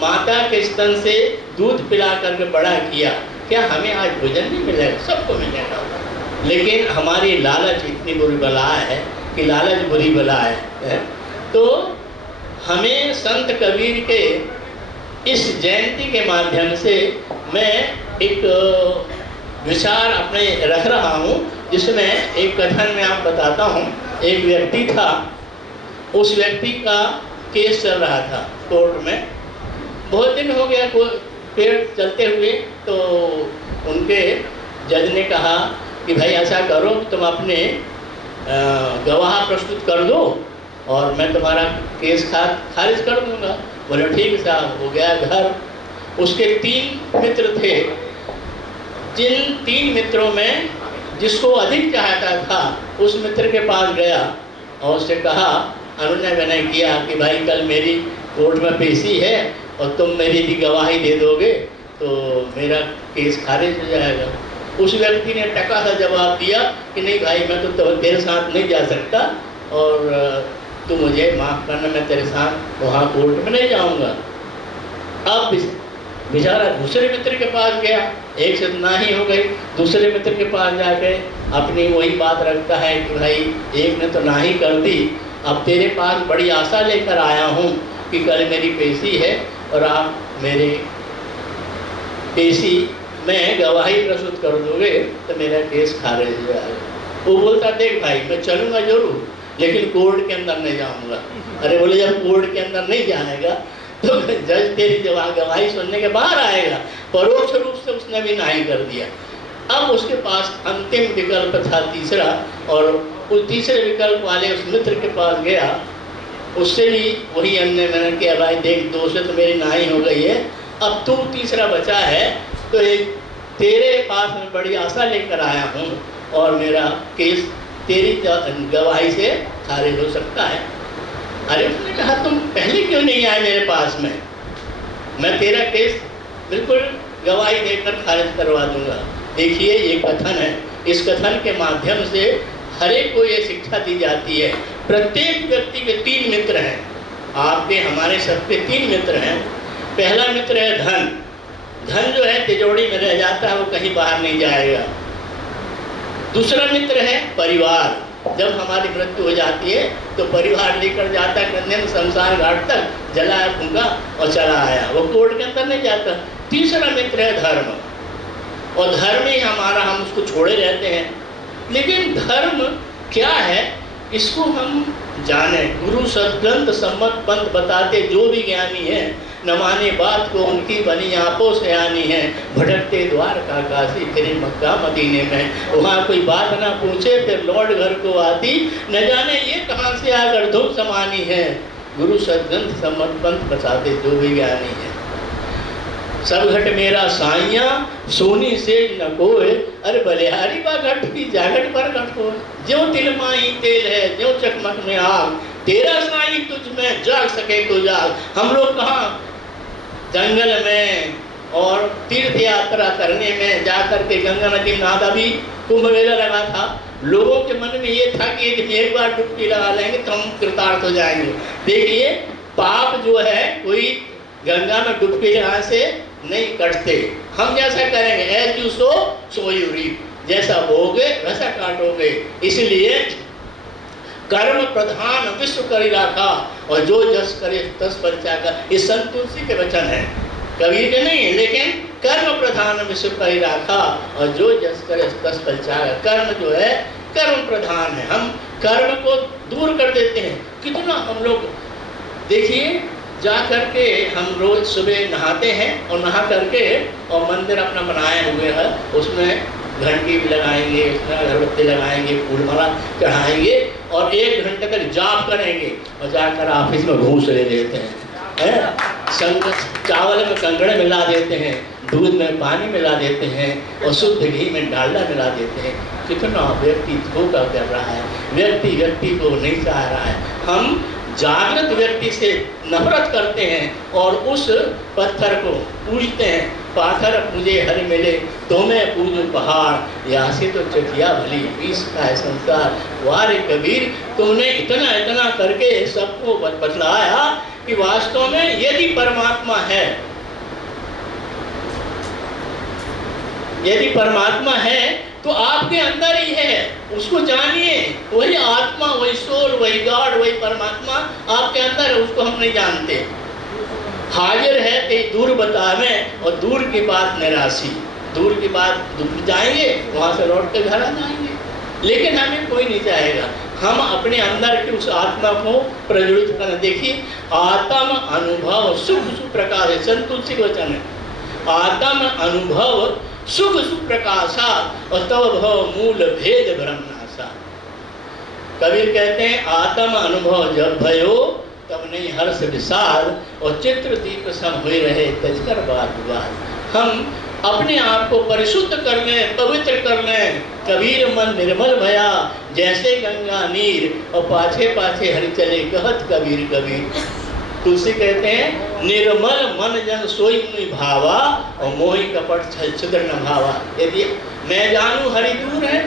माता के स्तन से दूध पिला करके बड़ा किया, क्या हमें आज भोजन नहीं मिलेगा? सबको मिलेगा। लेकिन हमारी लालच इतनी बुरी बला है कि लालच बुरी बला है। तो हमें संत कबीर के इस जयंती के माध्यम से मैं एक विचार अपने रख रहा हूँ, जिसमें एक कथन में आप बताता हूँ। एक व्यक्ति था, उस व्यक्ति का केस चल रहा था कोर्ट में। बहुत दिन हो गया फिर चलते हुए, तो उनके जज ने कहा कि भाई ऐसा करो, तुम अपने गवाह प्रस्तुत कर दो और मैं तुम्हारा केस खारिज कर दूंगा। बोले ठीक साहब। हो गया घर। उसके 3 मित्र थे। जिन 3 मित्रों में जिसको अधिक चाहता था, उस मित्र के पास गया और उससे कहा, अनुनय विनय किया कि भाई कल मेरी कोर्ट में पेशी है और तुम मेरी भी गवाही दे दोगे तो मेरा केस खारिज हो जाएगा। उस व्यक्ति ने टका सा जवाब दिया कि नहीं भाई, मैं तो तेरे साथ नहीं जा सकता और तू मुझे माफ़ करना, मैं तेरे साथ वहाँ कोर्ट में नहीं जाऊँगा। अब बेचारा दूसरे मित्र के पास गया, एक से ना ही हो गई। दूसरे मित्र के पास जाके अपनी वही बात रखता है कि भाई एक ने तो ना ही कर दी, अब तेरे पास बड़ी आशा लेकर आया हूँ कि कल मेरी पेशी है और आप मेरे पेशी में गवाही प्रस्तुत कर दोगे तो मेरा केस खारिज हो जाएगा। वो बोलता देख भाई, मैं चलूँगा जरूर, लेकिन कोर्ट के अंदर नहीं जाऊँगा। अरे बोले जब कोर्ट के अंदर नहीं जाएगा तो जज तेरी गवाही सुनने के बाहर आएगा। परोक्ष रूप से उसने भी नहीं कर दिया। अब उसके पास अंतिम विकल्प था तीसरा, और उस तीसरे विकल्प वाले उस मित्र के पास गया। उससे भी वही अन्य मैंने किया, भाई देख 2 से तो मेरी नाई हो गई है, अब तू तीसरा बचा है तो एक तेरे पास में बड़ी आशा लेकर आया हूँ और मेरा केस तेरी गवाही से खारिज हो सकता है। अरे उसने कहा तुम पहले क्यों नहीं आए मेरे पास में, मैं तेरा केस बिल्कुल गवाही देकर खारिज करवा दूंगा। देखिए ये कथन है, इस कथन के माध्यम से हर एक को ये शिक्षा दी जाती है। प्रत्येक व्यक्ति के 3 मित्र हैं, आपके हमारे सबके 3 मित्र हैं। पहला मित्र है धन। धन जो है तिजोरी में रह जाता है, वो कहीं बाहर नहीं जाएगा। दूसरा मित्र है परिवार। जब हमारी मृत्यु हो जाती है तो परिवार लेकर जाता है कन्या शमशान घाट तक, जलाया फूंका और चला आया, वो कोर्ट के अंदर नहीं जाता। तीसरा मित्र है धर्म, और धर्म ही हमारा, हम उसको छोड़े रहते हैं। लेकिन धर्म क्या है इसको हम जाने। गुरु सदग्रंथ सम्मत पंथ बताते जो भी ज्ञानी है, न माने बात को उनकी बनी आंखों से आनी है। भटकते द्वारका काशी फिरे मक्का मदीने में, वहाँ कोई बात ना पूछे फिर लौट घर को आती, न जाने ये कहाँ से आकर धूप समानी है। गुरु सदग्रंथ सम्मत पंथ बताते जो भी ज्ञानी है। सब घट मेरा साइया सोनी से न कोय, अरे बलिहारी बा घट की जागट पर घट को। ज्यों तिल माई तेल है ज्यों चकमक में आग, तेरा साई तुझ में जाग सके तो जाग। हम लोग कहाँ जंगल में और तीर्थ यात्रा करने में जाकर के गंगा नदी में नहाता, भी कुंभ मेला लगा था। लोगों के मन में ये था कि एक बार डुबकी लगा लेंगे तो हम कृतार्थ हो जाएंगे। देखिए पाप जो है कोई गंगा में डुबकी यहाँ से नहीं कटते। हम जैसा करेंगे, as you sow so you reap, जैसा बोगे वैसा काटोगे। इसलिए कर्म प्रधान विश्व करी राखा, और जो जस करे तस परित्यागा। ये संत तुलसी के वचन है, कबीर के नहीं है। लेकिन कर्म प्रधान विश्व करी राखा, और जो जस करे तस परित्यागा। कर्म जो है कर्म प्रधान है, हम कर्म को दूर कर देते हैं। कितना हम लोग देखिए, जा करके हम रोज सुबह नहाते हैं और नहा करके और मंदिर अपना बनाए हुए है, उसमें घंटी भी लगाएंगे, अगरबत्ती लगाएंगे, फूल माला चढ़ाएंगे और 1 घंटे तक जाप करेंगे और जाकर ऑफिस में घूस ले लेते हैं, चावल में कंकड़ मिला देते हैं, दूध में पानी मिला देते हैं और शुद्ध घी में डालडा मिला देते हैं। कितना व्यक्ति धोखा कर रहा है, व्यक्ति को नहीं चाह रहा है। हम जागृत व्यक्ति से नफरत करते हैं और उस पत्थर को पूजते हैं। पाथर पूजे हरि मिले तो मैं पूजूं पहाड़, यहाँ से तो चटिया भली बीस का है संसार। वारे कबीर, तुमने इतना करके सबको बतलाया कि वास्तव में यदि परमात्मा है, यदि परमात्मा है तो आपके अंदर ही है, उसको जानिए। वही आत्मा, वही सोल, वही गॉड, वही परमात्मा आपके अंदर है, उसको हम नहीं जानते। हाजिर है कहीं दूर बतावे और दूर की बात निराशी, दूर की बात दूर जाएंगे, वहां से लौट के घर आ जाएंगे। लेकिन हमें कोई नहीं चाहेगा, हम अपने अंदर की उस आत्मा को प्रज्वलित करना। देखिए, आत्म अनुभव सुख सुप्रकाश है, संत तुलसी का वचन है। आत्म अनुभव सुख सुप्रकाशा और तव भव मूल भेद ब्रह्मनाशा। कबीर कहते हैं आत्म अनुभव जब भयो तब नहीं हर्ष विषाद, और चित्र दीप सम हुए रहे तजकर बात विवाद। हम अपने आप को परिशुद्ध कर लें, पवित्र कर लें। कबीर मन निर्मल भया जैसे गंगा नीर, और पाछे पाछे हरि चले कहत कबीर कबीर। तुलसी कहते हैं निर्मल मन जन सोई मुनि भावा, और मोहि कपट छल छिद्र न भावा। यदि मैं जानूं हरि दूर है,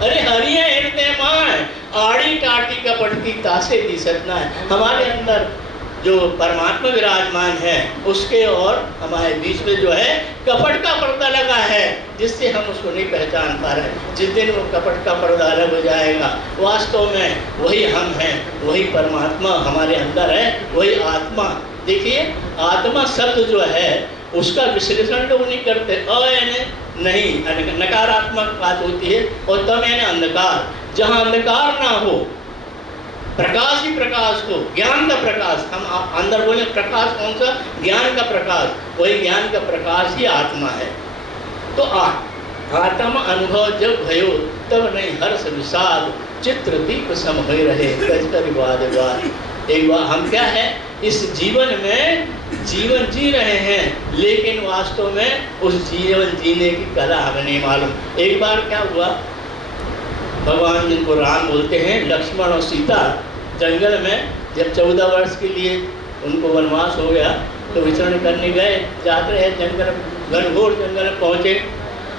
अरे हरि है हृदय माय, आड़ी टाटी कपट की तासे दी सतना है। हमारे अंदर जो परमात्मा विराजमान है उसके और हमारे बीच में जो है कपट का पर्दा लगा है, जिससे हम उसको नहीं पहचान पा रहे। जिस दिन वो कपट का पर्दा अलग हो जाएगा, वास्तव में वही हम हैं, वही परमात्मा हमारे अंदर है, वही आत्मा। देखिए, आत्मा शब्द जो है उसका विश्लेषण लोग नहीं करते। अ यानी नहीं, नकारात्मक बात होती है, और तम यानी अंधकार। जहाँ अंधकार ना हो, प्रकाश ही प्रकाश हो, ज्ञान का प्रकाश। हम अंदर बोले प्रकाश कौन सा? ज्ञान का प्रकाश। वही ज्ञान का प्रकाश ही आत्मा है। तो आत्मा अनुभव जब भयो तब नहीं हर्ष विषाद, चित्र दीप सम हुए रहे तजकर वाद वाद। एक बार हम क्या है, इस जीवन में जीवन जी रहे हैं, लेकिन वास्तव में उस जीवन जीने की कला हमें नहीं मालूम। एक बार क्या हुआ, भगवान जिनको राम बोलते हैं, लक्ष्मण और सीता जंगल में जब 14 वर्ष के लिए उनको वनवास हो गया तो विचरण करने गए, जाते रहे जंगल, घनघोर जंगल पहुँचे।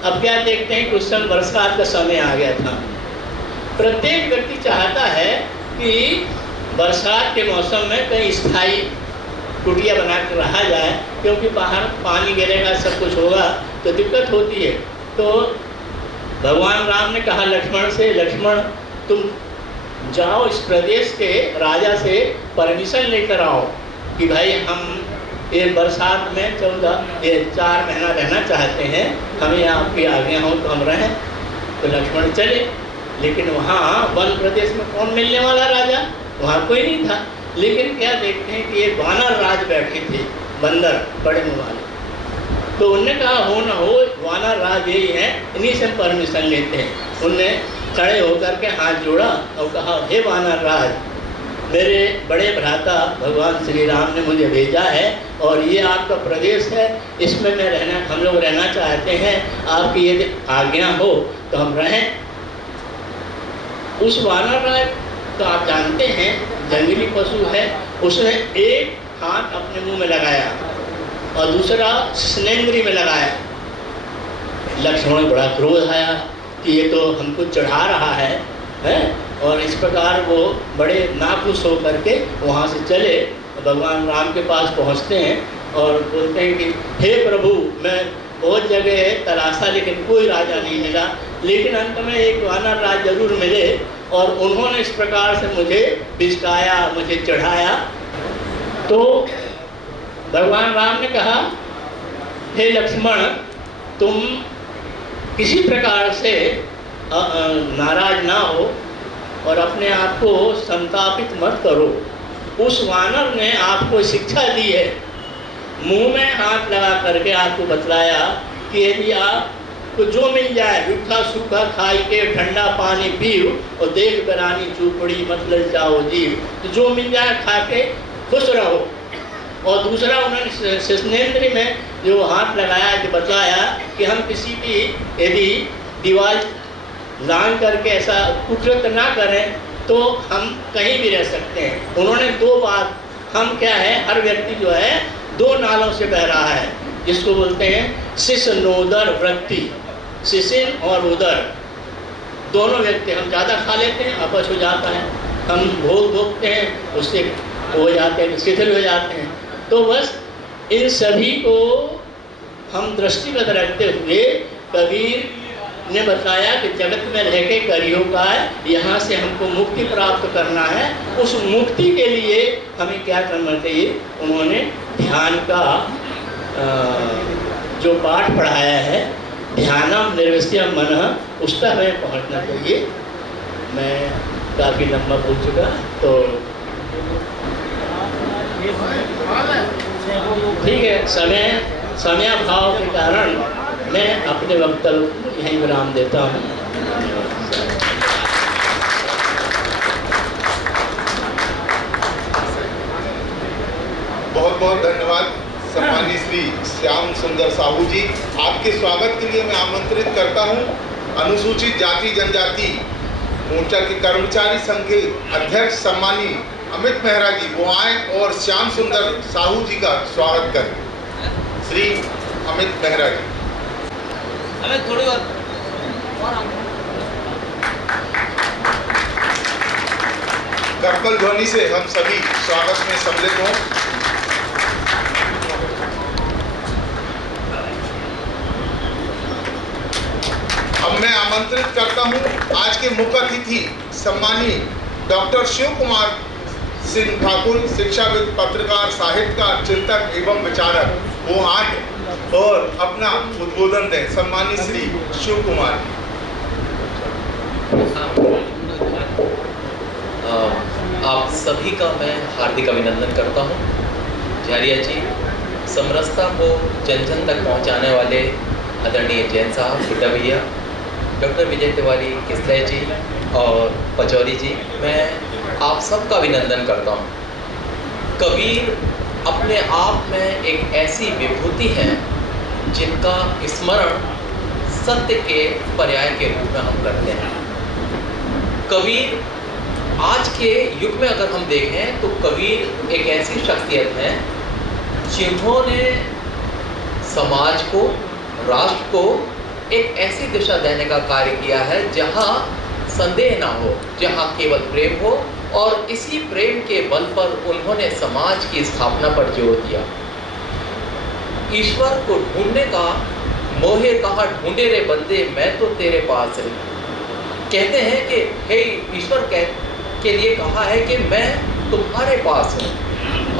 अब क्या देखते हैं कि उस समय बरसात का समय आ गया था। प्रत्येक व्यक्ति चाहता है कि बरसात के मौसम में कहीं स्थायी कुटिया बना कर रहा जाए, क्योंकि बाहर पानी गिरेगा, सब कुछ होगा तो दिक्कत होती है। तो भगवान राम ने कहा लक्ष्मण से, लक्ष्मण तुम जाओ इस प्रदेश के राजा से परमिशन लेकर आओ कि भाई हम ये बरसात में 4 महीना रहना चाहते हैं, हमें आपकी आज्ञा हो तो हम रहें। तो लक्ष्मण चले, लेकिन वहाँ वन प्रदेश में कौन मिलने वाला राजा, वहाँ कोई नहीं था। लेकिन क्या देखते हैं कि ये वानर राज बैठे थे, बंदर बड़े मुँह वाले। तो उनने कहा हो ना हो वानर राज यही है, इन्हीं से परमिशन लेते हैं। उनने खड़े होकर के हाथ जोड़ा और कहा हे वानर राज, मेरे बड़े भ्राता भगवान श्री राम ने मुझे भेजा है और ये आपका प्रदेश है, इसमें हम लोग रहना चाहते हैं, आपकी यदि आज्ञा हो तो हम रहें। उस वानर राज तो आप जानते हैं जंगली पशु है, उसने एक हाथ अपने मुंह में लगाया और दूसरा स्नेंद्री में लगाया। लक्ष्मण बड़ा क्रोध आया कि ये तो हमको चढ़ा रहा है, और इस प्रकार वो बड़े नाखुश होकर के वहाँ से चले भगवान राम के पास पहुंचते हैं और बोलते हैं कि हे प्रभु, मैं बहुत जगह तलाशा लेकिन कोई राजा नहीं मिला, लेकिन अंत में एक वानर राज जरूर मिले और उन्होंने इस प्रकार से मुझे बिस्काया, मुझे चढ़ाया। तो भगवान राम ने कहा, हे लक्ष्मण, तुम किसी प्रकार से नाराज ना हो और अपने आप को संतापित मत करो। उस वानर ने आपको शिक्षा दी है, मुंह में हाथ लगा करके आपको बतलाया कि यदि आपको जो मिल जाए, रूखा सूखा खाई के ठंडा पानी पीओ और देख बरानी चूपड़ी मत ललचाओ जीव, तो जो मिल जाए खा के खुश रहो। और दूसरा उन्होंने शिष्णेन्द्र में जो हाथ लगाया, जो बताया कि हम किसी भी यदि दीवार लांग करके ऐसा कुकृत ना करें तो हम कहीं भी रह सकते हैं। उन्होंने दो बात, हम क्या है, हर व्यक्ति जो है दो नालों से बह रहा है, जिसको बोलते हैं शिश नोदर वृत्ति, शिशिन और उदर दोनों व्यक्ति। हम ज़्यादा खा लेते हैं, अपच हो जाता है, हम भोग भोगते हैं, उससे हो जाते हैं, शिथिल हो जाते हैं। तो बस इन सभी को हम दृष्टिगत रखते हुए कबीर ने बताया कि जगत में रह के करियो का है, यहाँ से हमको मुक्ति प्राप्त करना है। उस मुक्ति के लिए हमें क्या करना चाहिए, उन्होंने ध्यान का जो पाठ पढ़ाया है, ध्यानम निर्विष्यम मनः, उस पर हमें पहुँचना चाहिए। मैं काफ़ी लंबा बोल चुका, तो ठीक है, समयाभाव के कारण मैं अपने वक्तव्य यहीं विराम देता हूँ। बहुत बहुत धन्यवाद सम्मानित श्री श्याम सुंदर साहू जी। आपके स्वागत के लिए मैं आमंत्रित करता हूँ अनुसूचित जाति जनजाति मोर्चा के कर्मचारी संघ के अध्यक्ष सम्मानित अमित मेहरा जी, वो आए और श्याम सुंदर साहू जी का स्वागत करें। श्री अमित मेहरा जी। हमें थोड़ी और करकल ध्वनि से हम सभी स्वागत में सम्मिलित हों। अब मैं आमंत्रित करता हूं आज के मुख्य अतिथि सम्मानित डॉक्टर शिव कुमार सिंह ठाकुर, शिक्षाविद, पत्रकार, साहित्यकार, चिंतक एवं विचारक, वो आए और अपना उद्बोधन दें। सम्मानित श्री शिव कुमार। आप सभी का मैं हार्दिक अभिनंदन करता हूं। झारिया जी, समरसता को जन जन तक पहुंचाने वाले आदरणीय जैन साहब, बुड्ढा भैया, डॉक्टर विजय तिवारी, किसले जी और पचौरी जी, मैं आप सबका अभिनंदन करता हूँ। कबीर अपने आप में एक ऐसी विभूति है जिनका स्मरण सत्य के पर्याय के रूप में हम करते हैं। कबीर आज के युग में अगर हम देखें तो कबीर एक ऐसी शख्सियत है जिन्होंने समाज को, राष्ट्र को एक ऐसी दिशा देने का कार्य किया है जहाँ संदेह ना हो, जहाँ केवल प्रेम हो, और इसी प्रेम के बल पर उन्होंने समाज की स्थापना पर जोर दिया। ईश्वर को ढूंढने का मोहे कहा, ढूंढे रे बंदे मैं तो तेरे पास रे। कहते हैं कि हे ईश्वर के लिए कहा है कि मैं तुम्हारे पास हूँ।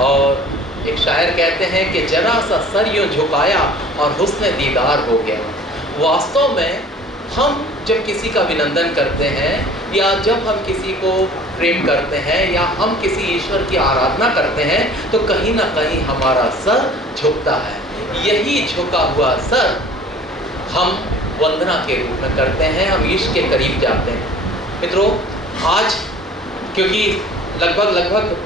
और एक शायर कहते हैं कि जरा सा सर यूं झुकाया और हुस्न दीदार हो गया। वास्तव में हम जब किसी का अभिनंदन करते हैं या जब हम किसी को प्रेम करते हैं या हम किसी ईश्वर की आराधना करते हैं तो कहीं ना कहीं हमारा सर झुकता है। यही झुका हुआ सर हम वंदना के रूप में करते हैं, हम ईश्वर के करीब जाते हैं। मित्रों, आज क्योंकि लगभग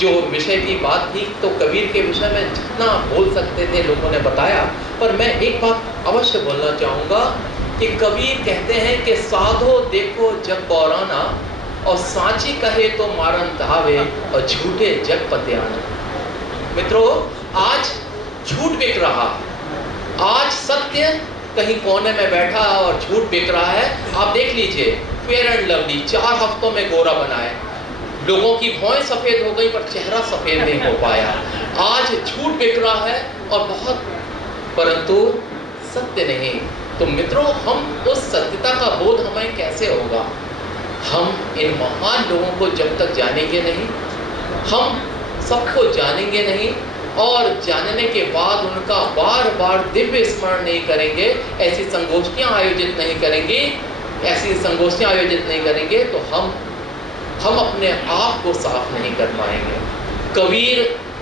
जो विषय की बात थी तो कबीर के विषय में जितना बोल सकते थे लोगों ने बताया, पर मैं एक बात अवश्य बोलना चाहूँगा कि कबीर कहते हैं कि साधो देखो जग बौराना और सांची कहे तो मारन धावे और झूठे जग पत्याना। मित्रों, आज झूठ बिक रहा, आज सत्य कहीं कोने में बैठा और झूठ बिक रहा है। आप देख लीजिए, फेयर एंड लवली 4 हफ्तों में गोरा बनाए, लोगों की भौहें सफ़ेद हो गई पर चेहरा सफ़ेद नहीं हो पाया। आज झूठ बिक रहा है और बहुत, परंतु सत्य नहीं। तो मित्रों, हम उस सत्यता का बोध हमें कैसे होगा? हम इन महान लोगों को जब तक जानेंगे नहीं, हम सबको जानेंगे नहीं और जानने के बाद उनका बार बार दिव्य स्मरण नहीं करेंगे, ऐसी संगोष्ठियां आयोजित नहीं करेंगे, तो हम अपने आप को साफ नहीं कर पाएंगे। कबीर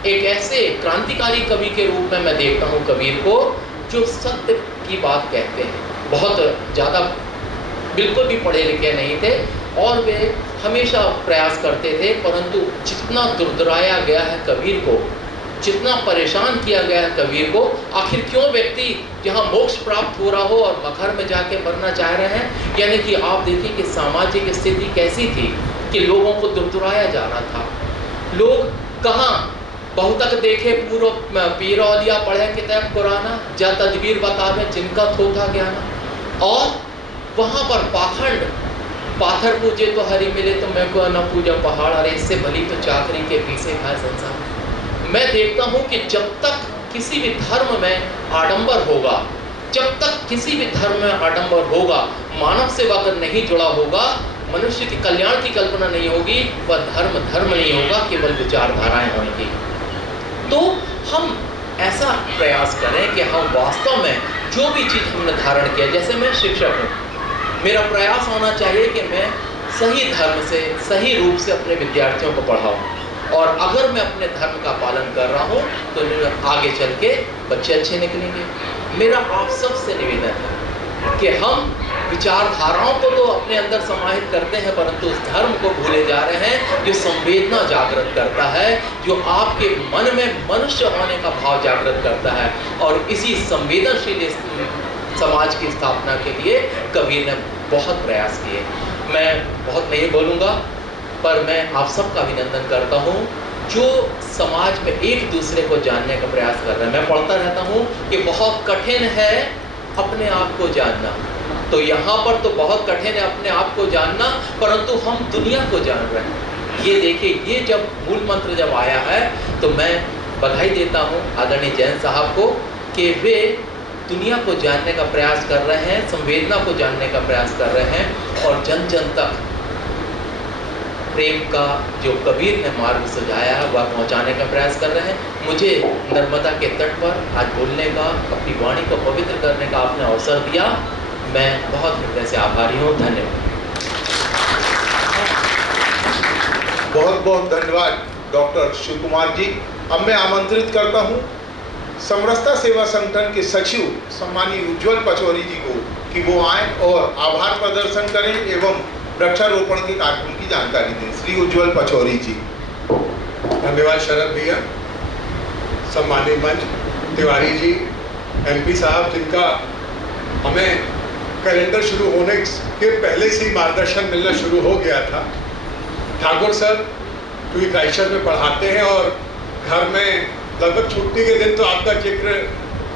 एक ऐसे क्रांतिकारी कवि के रूप में मैं देखता हूँ कबीर को, जो सत्य की बात कहते हैं। बहुत ज़्यादा बिल्कुल भी पढ़े लिखे नहीं थे और वे हमेशा प्रयास करते थे, परंतु जितना दुर्दराया गया है कबीर को, जितना परेशान किया गया है कबीर को, आखिर क्यों व्यक्ति जहाँ मोक्ष प्राप्त हो रहा हो और मगर में जाके मरना चाह रहे हैं? यानी कि आप देखिए कि सामाजिक स्थिति कैसी थी कि लोगों को दुर्दराया जा रहा था। लोग कहाँ बहुतक देखे पूर्व पीर औलिया पढ़े किताब कुराना, जा तदबीर बतावे जिनका थोथा ज्ञाना, और वहाँ पर पाखंड, पाथर पूजे तो हरि मिले तो मैं को न पूजा पहाड़, अरे इससे भली तो चाकरी के पीछे खाए संसार। मैं देखता हूँ कि जब तक किसी भी धर्म में आडंबर होगा, जब तक किसी भी धर्म में आडंबर होगा, मानव सेवा अगर नहीं जुड़ा होगा, मनुष्य के कल्याण की कल्पना नहीं होगी, वह धर्म नहीं होगा, केवल विचारधाराएं होंगी। तो हम ऐसा प्रयास करें कि हम वास्तव में जो भी चीज़ हमने धारण किया, जैसे मैं शिक्षक हूँ, मेरा प्रयास होना चाहिए कि मैं सही धर्म से, सही रूप से अपने विद्यार्थियों को पढ़ाऊँ, और अगर मैं अपने धर्म का पालन कर रहा हूँ तो आगे चल के बच्चे अच्छे निकलेंगे। मेरा आप सबसे निवेदन है कि हम विचारधाराओं को तो अपने अंदर समाहित करते हैं, परंतु उस धर्म को भूले जा रहे हैं जो संवेदना जागृत करता है, जो आपके मन में मनुष्य होने का भाव जागृत करता है। और इसी संवेदनशील समाज की स्थापना के लिए कबीर ने बहुत प्रयास किए। मैं बहुत नहीं बोलूँगा, पर मैं आप सबका अभिनंदन करता हूँ जो समाज में एक दूसरे को जानने का प्रयास कर रहे हैं। मैं पढ़ता रहता हूँ कि बहुत कठिन है अपने आप को जानना, तो यहाँ पर तो बहुत कठिन है अपने आप को जानना, परंतु हम दुनिया को जान रहे हैं। ये देखिए, ये जब मूल मंत्र जब आया है तो मैं बधाई देता हूँ आदरणीय जैन साहब को कि वे दुनिया को जानने का प्रयास कर रहे हैं, संवेदना को जानने का प्रयास कर रहे हैं, और जन जन तक प्रेम का जो कबीर ने मार्ग सुझाया है वह पहुंचाने का प्रयास कर रहे हैं। मुझे नर्मदा के तट पर आज बोलने का, अपनी वाणी को पवित्र करने का आपने अवसर दिया, मैं बहुत हृदय से आभारी हूँ। धन्यवाद। बहुत बहुत धन्यवाद डॉक्टर शिव कुमार जी। अब मैं आमंत्रित करता हूँ समरसता सेवा संगठन के सचिव सम्मानीय उज्ज्वल पचौरी जी को कि वो आए और आभार प्रदर्शन करें एवं वृक्षारोपण के कार्यक्रम की जानकारी दें। श्री उज्ज्वल पचौरी जी। धन्यवाद शरद भैया, सम्मानित मंच, तिवारी जी, एमपी साहब, जिनका हमें कैलेंडर शुरू होने के पहले से ही मार्गदर्शन मिलना शुरू हो गया था। ठाकुर सर क्योंकि क्राइस्टचर्च में पढ़ाते हैं और घर में लगभग छुट्टी के दिन तो आपका जिक्र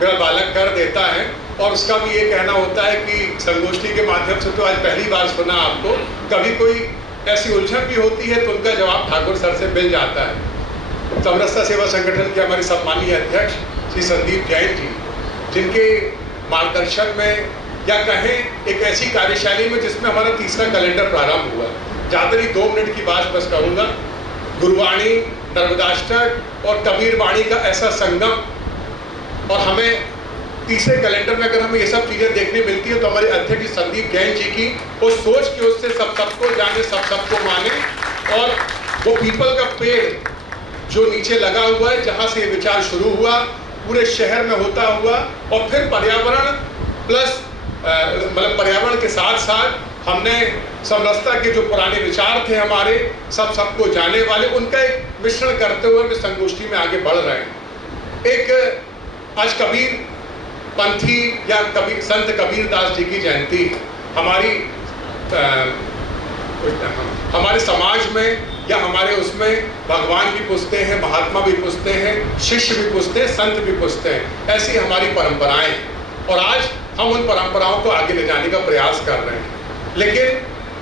मेरा बालक कर देता है, और उसका भी ये कहना होता है कि संगोष्ठी के माध्यम से तो आज पहली बार सुना आपको, कभी कोई ऐसी उलझन भी होती है तो उनका जवाब ठाकुर सर से मिल जाता है। समरसता सेवा संगठन के हमारे सम्मानीय अध्यक्ष श्री संदीप जैन जी, जिनके मार्गदर्शन में या कहें एक ऐसी कार्यशैली में जिसमें हमारा तीसरा कैलेंडर प्रारंभ हुआ। ज़्यादा नहीं 2 मिनट की बात बस कहूँगा। गुरुवाणी, नर्मदाष्टक और कबीर वाणी का ऐसा संगम, और हमें तीसरे कैलेंडर में अगर हमें ये सब चीज़ें देखने मिलती है तो हमारे अध्यक्ष संदीप जैन जी की वो सोच के उससे सबको जाने, सबको माने, और वो पीपल का पेड़ जो नीचे लगा हुआ है जहाँ से ये विचार शुरू हुआ, पूरे शहर में होता हुआ, और फिर पर्यावरण प्लस मतलब पर्यावरण के साथ साथ हमने समरसता के जो पुराने विचार थे हमारे सबको जाने वाले, उनका एक मिश्रण करते हुए भी संगोष्ठी में आगे बढ़ रहे हैं। एक आज कबीर पंथी या कबीर संत कबीर दास जी की जयंती हमारे समाज में या हमारे उसमें भगवान भी पूछते हैं, महात्मा भी पूछते हैं, शिष्य भी पूछते हैं, संत भी पूछते हैं। ऐसी हमारी परंपराएं हैं और आज हम उन परंपराओं को आगे ले जाने का प्रयास कर रहे हैं। लेकिन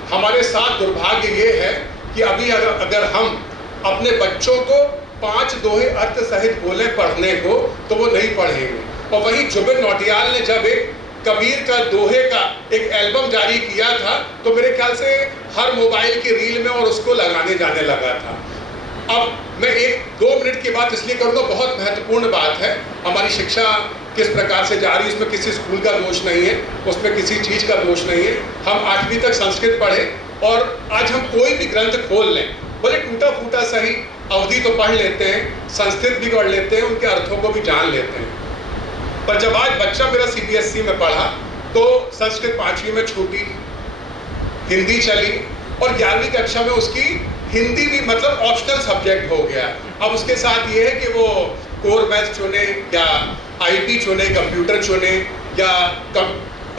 हमारे साथ दुर्भाग्य ये है कि अभी अगर हम अपने बच्चों को 5 दोहे अर्थ सहित बोले पढ़ने को तो वो नहीं पढ़ेंगे। और वहीं जुबिन नौटियाल ने जब एक कबीर का दोहे का एक एल्बम जारी किया था तो मेरे ख्याल से हर मोबाइल की रील में और उसको लगाने जाने लगा था। अब मैं 1-2 मिनट की बात इसलिए करूँगा, बहुत महत्वपूर्ण बात है। हमारी शिक्षा किस प्रकार से जा रही है, उसमें किसी स्कूल का दोष नहीं है, उसमें किसी चीज़ का दोष नहीं है। हम 8वीं तक संस्कृत पढ़े और आज हम कोई भी ग्रंथ खोल लें, भले टूटा फूटा सही, अवधि तो पढ़ लेते हैं, संस्कृत भी पढ़ लेते हैं, उनके अर्थों को भी जान लेते हैं। पर जब आज बच्चा मेरा CBSE में पढ़ा तो संस्कृत 5वीं में छूटी, हिंदी चली और 11वीं कक्षा में उसकी हिंदी भी मतलब ऑप्शनल सब्जेक्ट हो गया। अब उसके साथ ये है कि वो कोर मैथ्स चुने या IT चुने, कंप्यूटर चुने या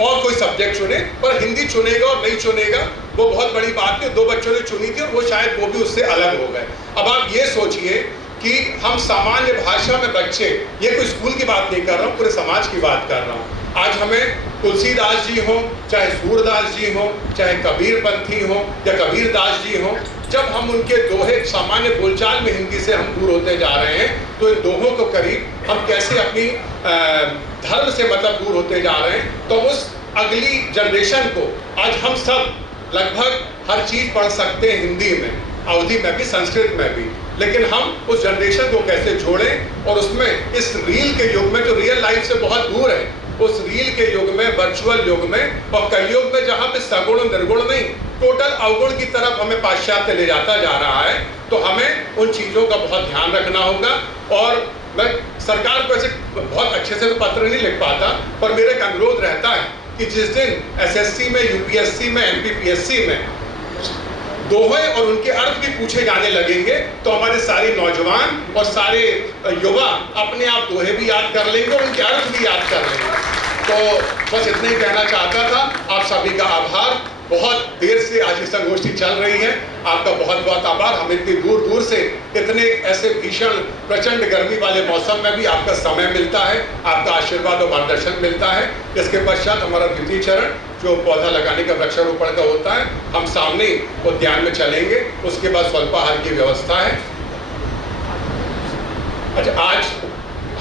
और कोई सब्जेक्ट चुने, पर हिंदी चुनेगा और नहीं चुनेगा वो बहुत बड़ी बात है। 2 बच्चों ने चुनी थी और वो शायद वो भी उससे अलग हो गए। अब आप ये सोचिए कि हम सामान्य भाषा में बच्चे, ये कोई स्कूल की बात नहीं कर रहा हूँ, पूरे समाज की बात कर रहा हूँ। आज हमें तुलसीदास जी हो, चाहे सूरदास जी हो, चाहे कबीरपंथी हो या कबीरदास जी हो, जब हम उनके दोहे सामान्य बोलचाल में हिंदी से हम दूर होते जा रहे हैं तो इन दोहों को करीब हम कैसे अपनी धर्म से मतलब दूर होते जा रहे हैं। तो उस अगली जनरेशन को आज हम सब लगभग हर चीज़ पढ़ सकते हैं हिंदी में, अवधि में भी, संस्कृत में भी, लेकिन हम उस जनरेशन को कैसे जोड़ें और उसमें इस रील के युग में जो रियल लाइफ से बहुत दूर है, उस रील के युग में, वर्चुअल युग में और कलयुग में जहाँ पे सगुण निर्गुण नहीं, टोटल अवगुण की तरफ हमें पाश्चात्य ले जाता जा रहा है, तो हमें उन चीज़ों का बहुत ध्यान रखना होगा। और मैं सरकार को ऐसे बहुत अच्छे से तो पत्र नहीं लिख पाता, पर मेरा एक अनुरोध रहता है कि जिस दिन SSC में, UPSC में, MPPSC में दोहे और उनके अर्थ भी पूछे जाने लगेंगे तो हमारे सारे नौजवान और सारे युवा अपने आप दोहे भी याद कर लेंगे और उनके अर्थ भी याद कर लेंगे। तो बस इतना ही कहना चाहता था। आप सभी का आभार। बहुत देर से आज ये संगोष्ठी चल रही है, आपका बहुत बहुत आभार। हम इतनी दूर दूर से इतने ऐसे भीषण प्रचंड गर्मी वाले मौसम में भी आपका समय मिलता है, आपका आशीर्वाद और मार्गदर्शन मिलता है। इसके पश्चात हमारा द्वितीय चरण जो पौधा लगाने का वृक्षारोपण का होता है, हम सामने उद्यान में चलेंगे, उसके बाद स्वल्पाहार की व्यवस्था है। अच्छा, आज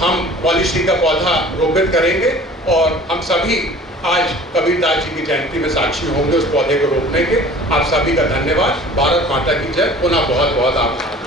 हम पॉलिसी का पौधा रोपित करेंगे और हम सभी आज कबीरदास जी की जयंती में साक्षी होंगे उस पौधे को रोपने के। आप सभी का धन्यवाद। भारत माता की जय। पुनः बहुत बहुत आभार।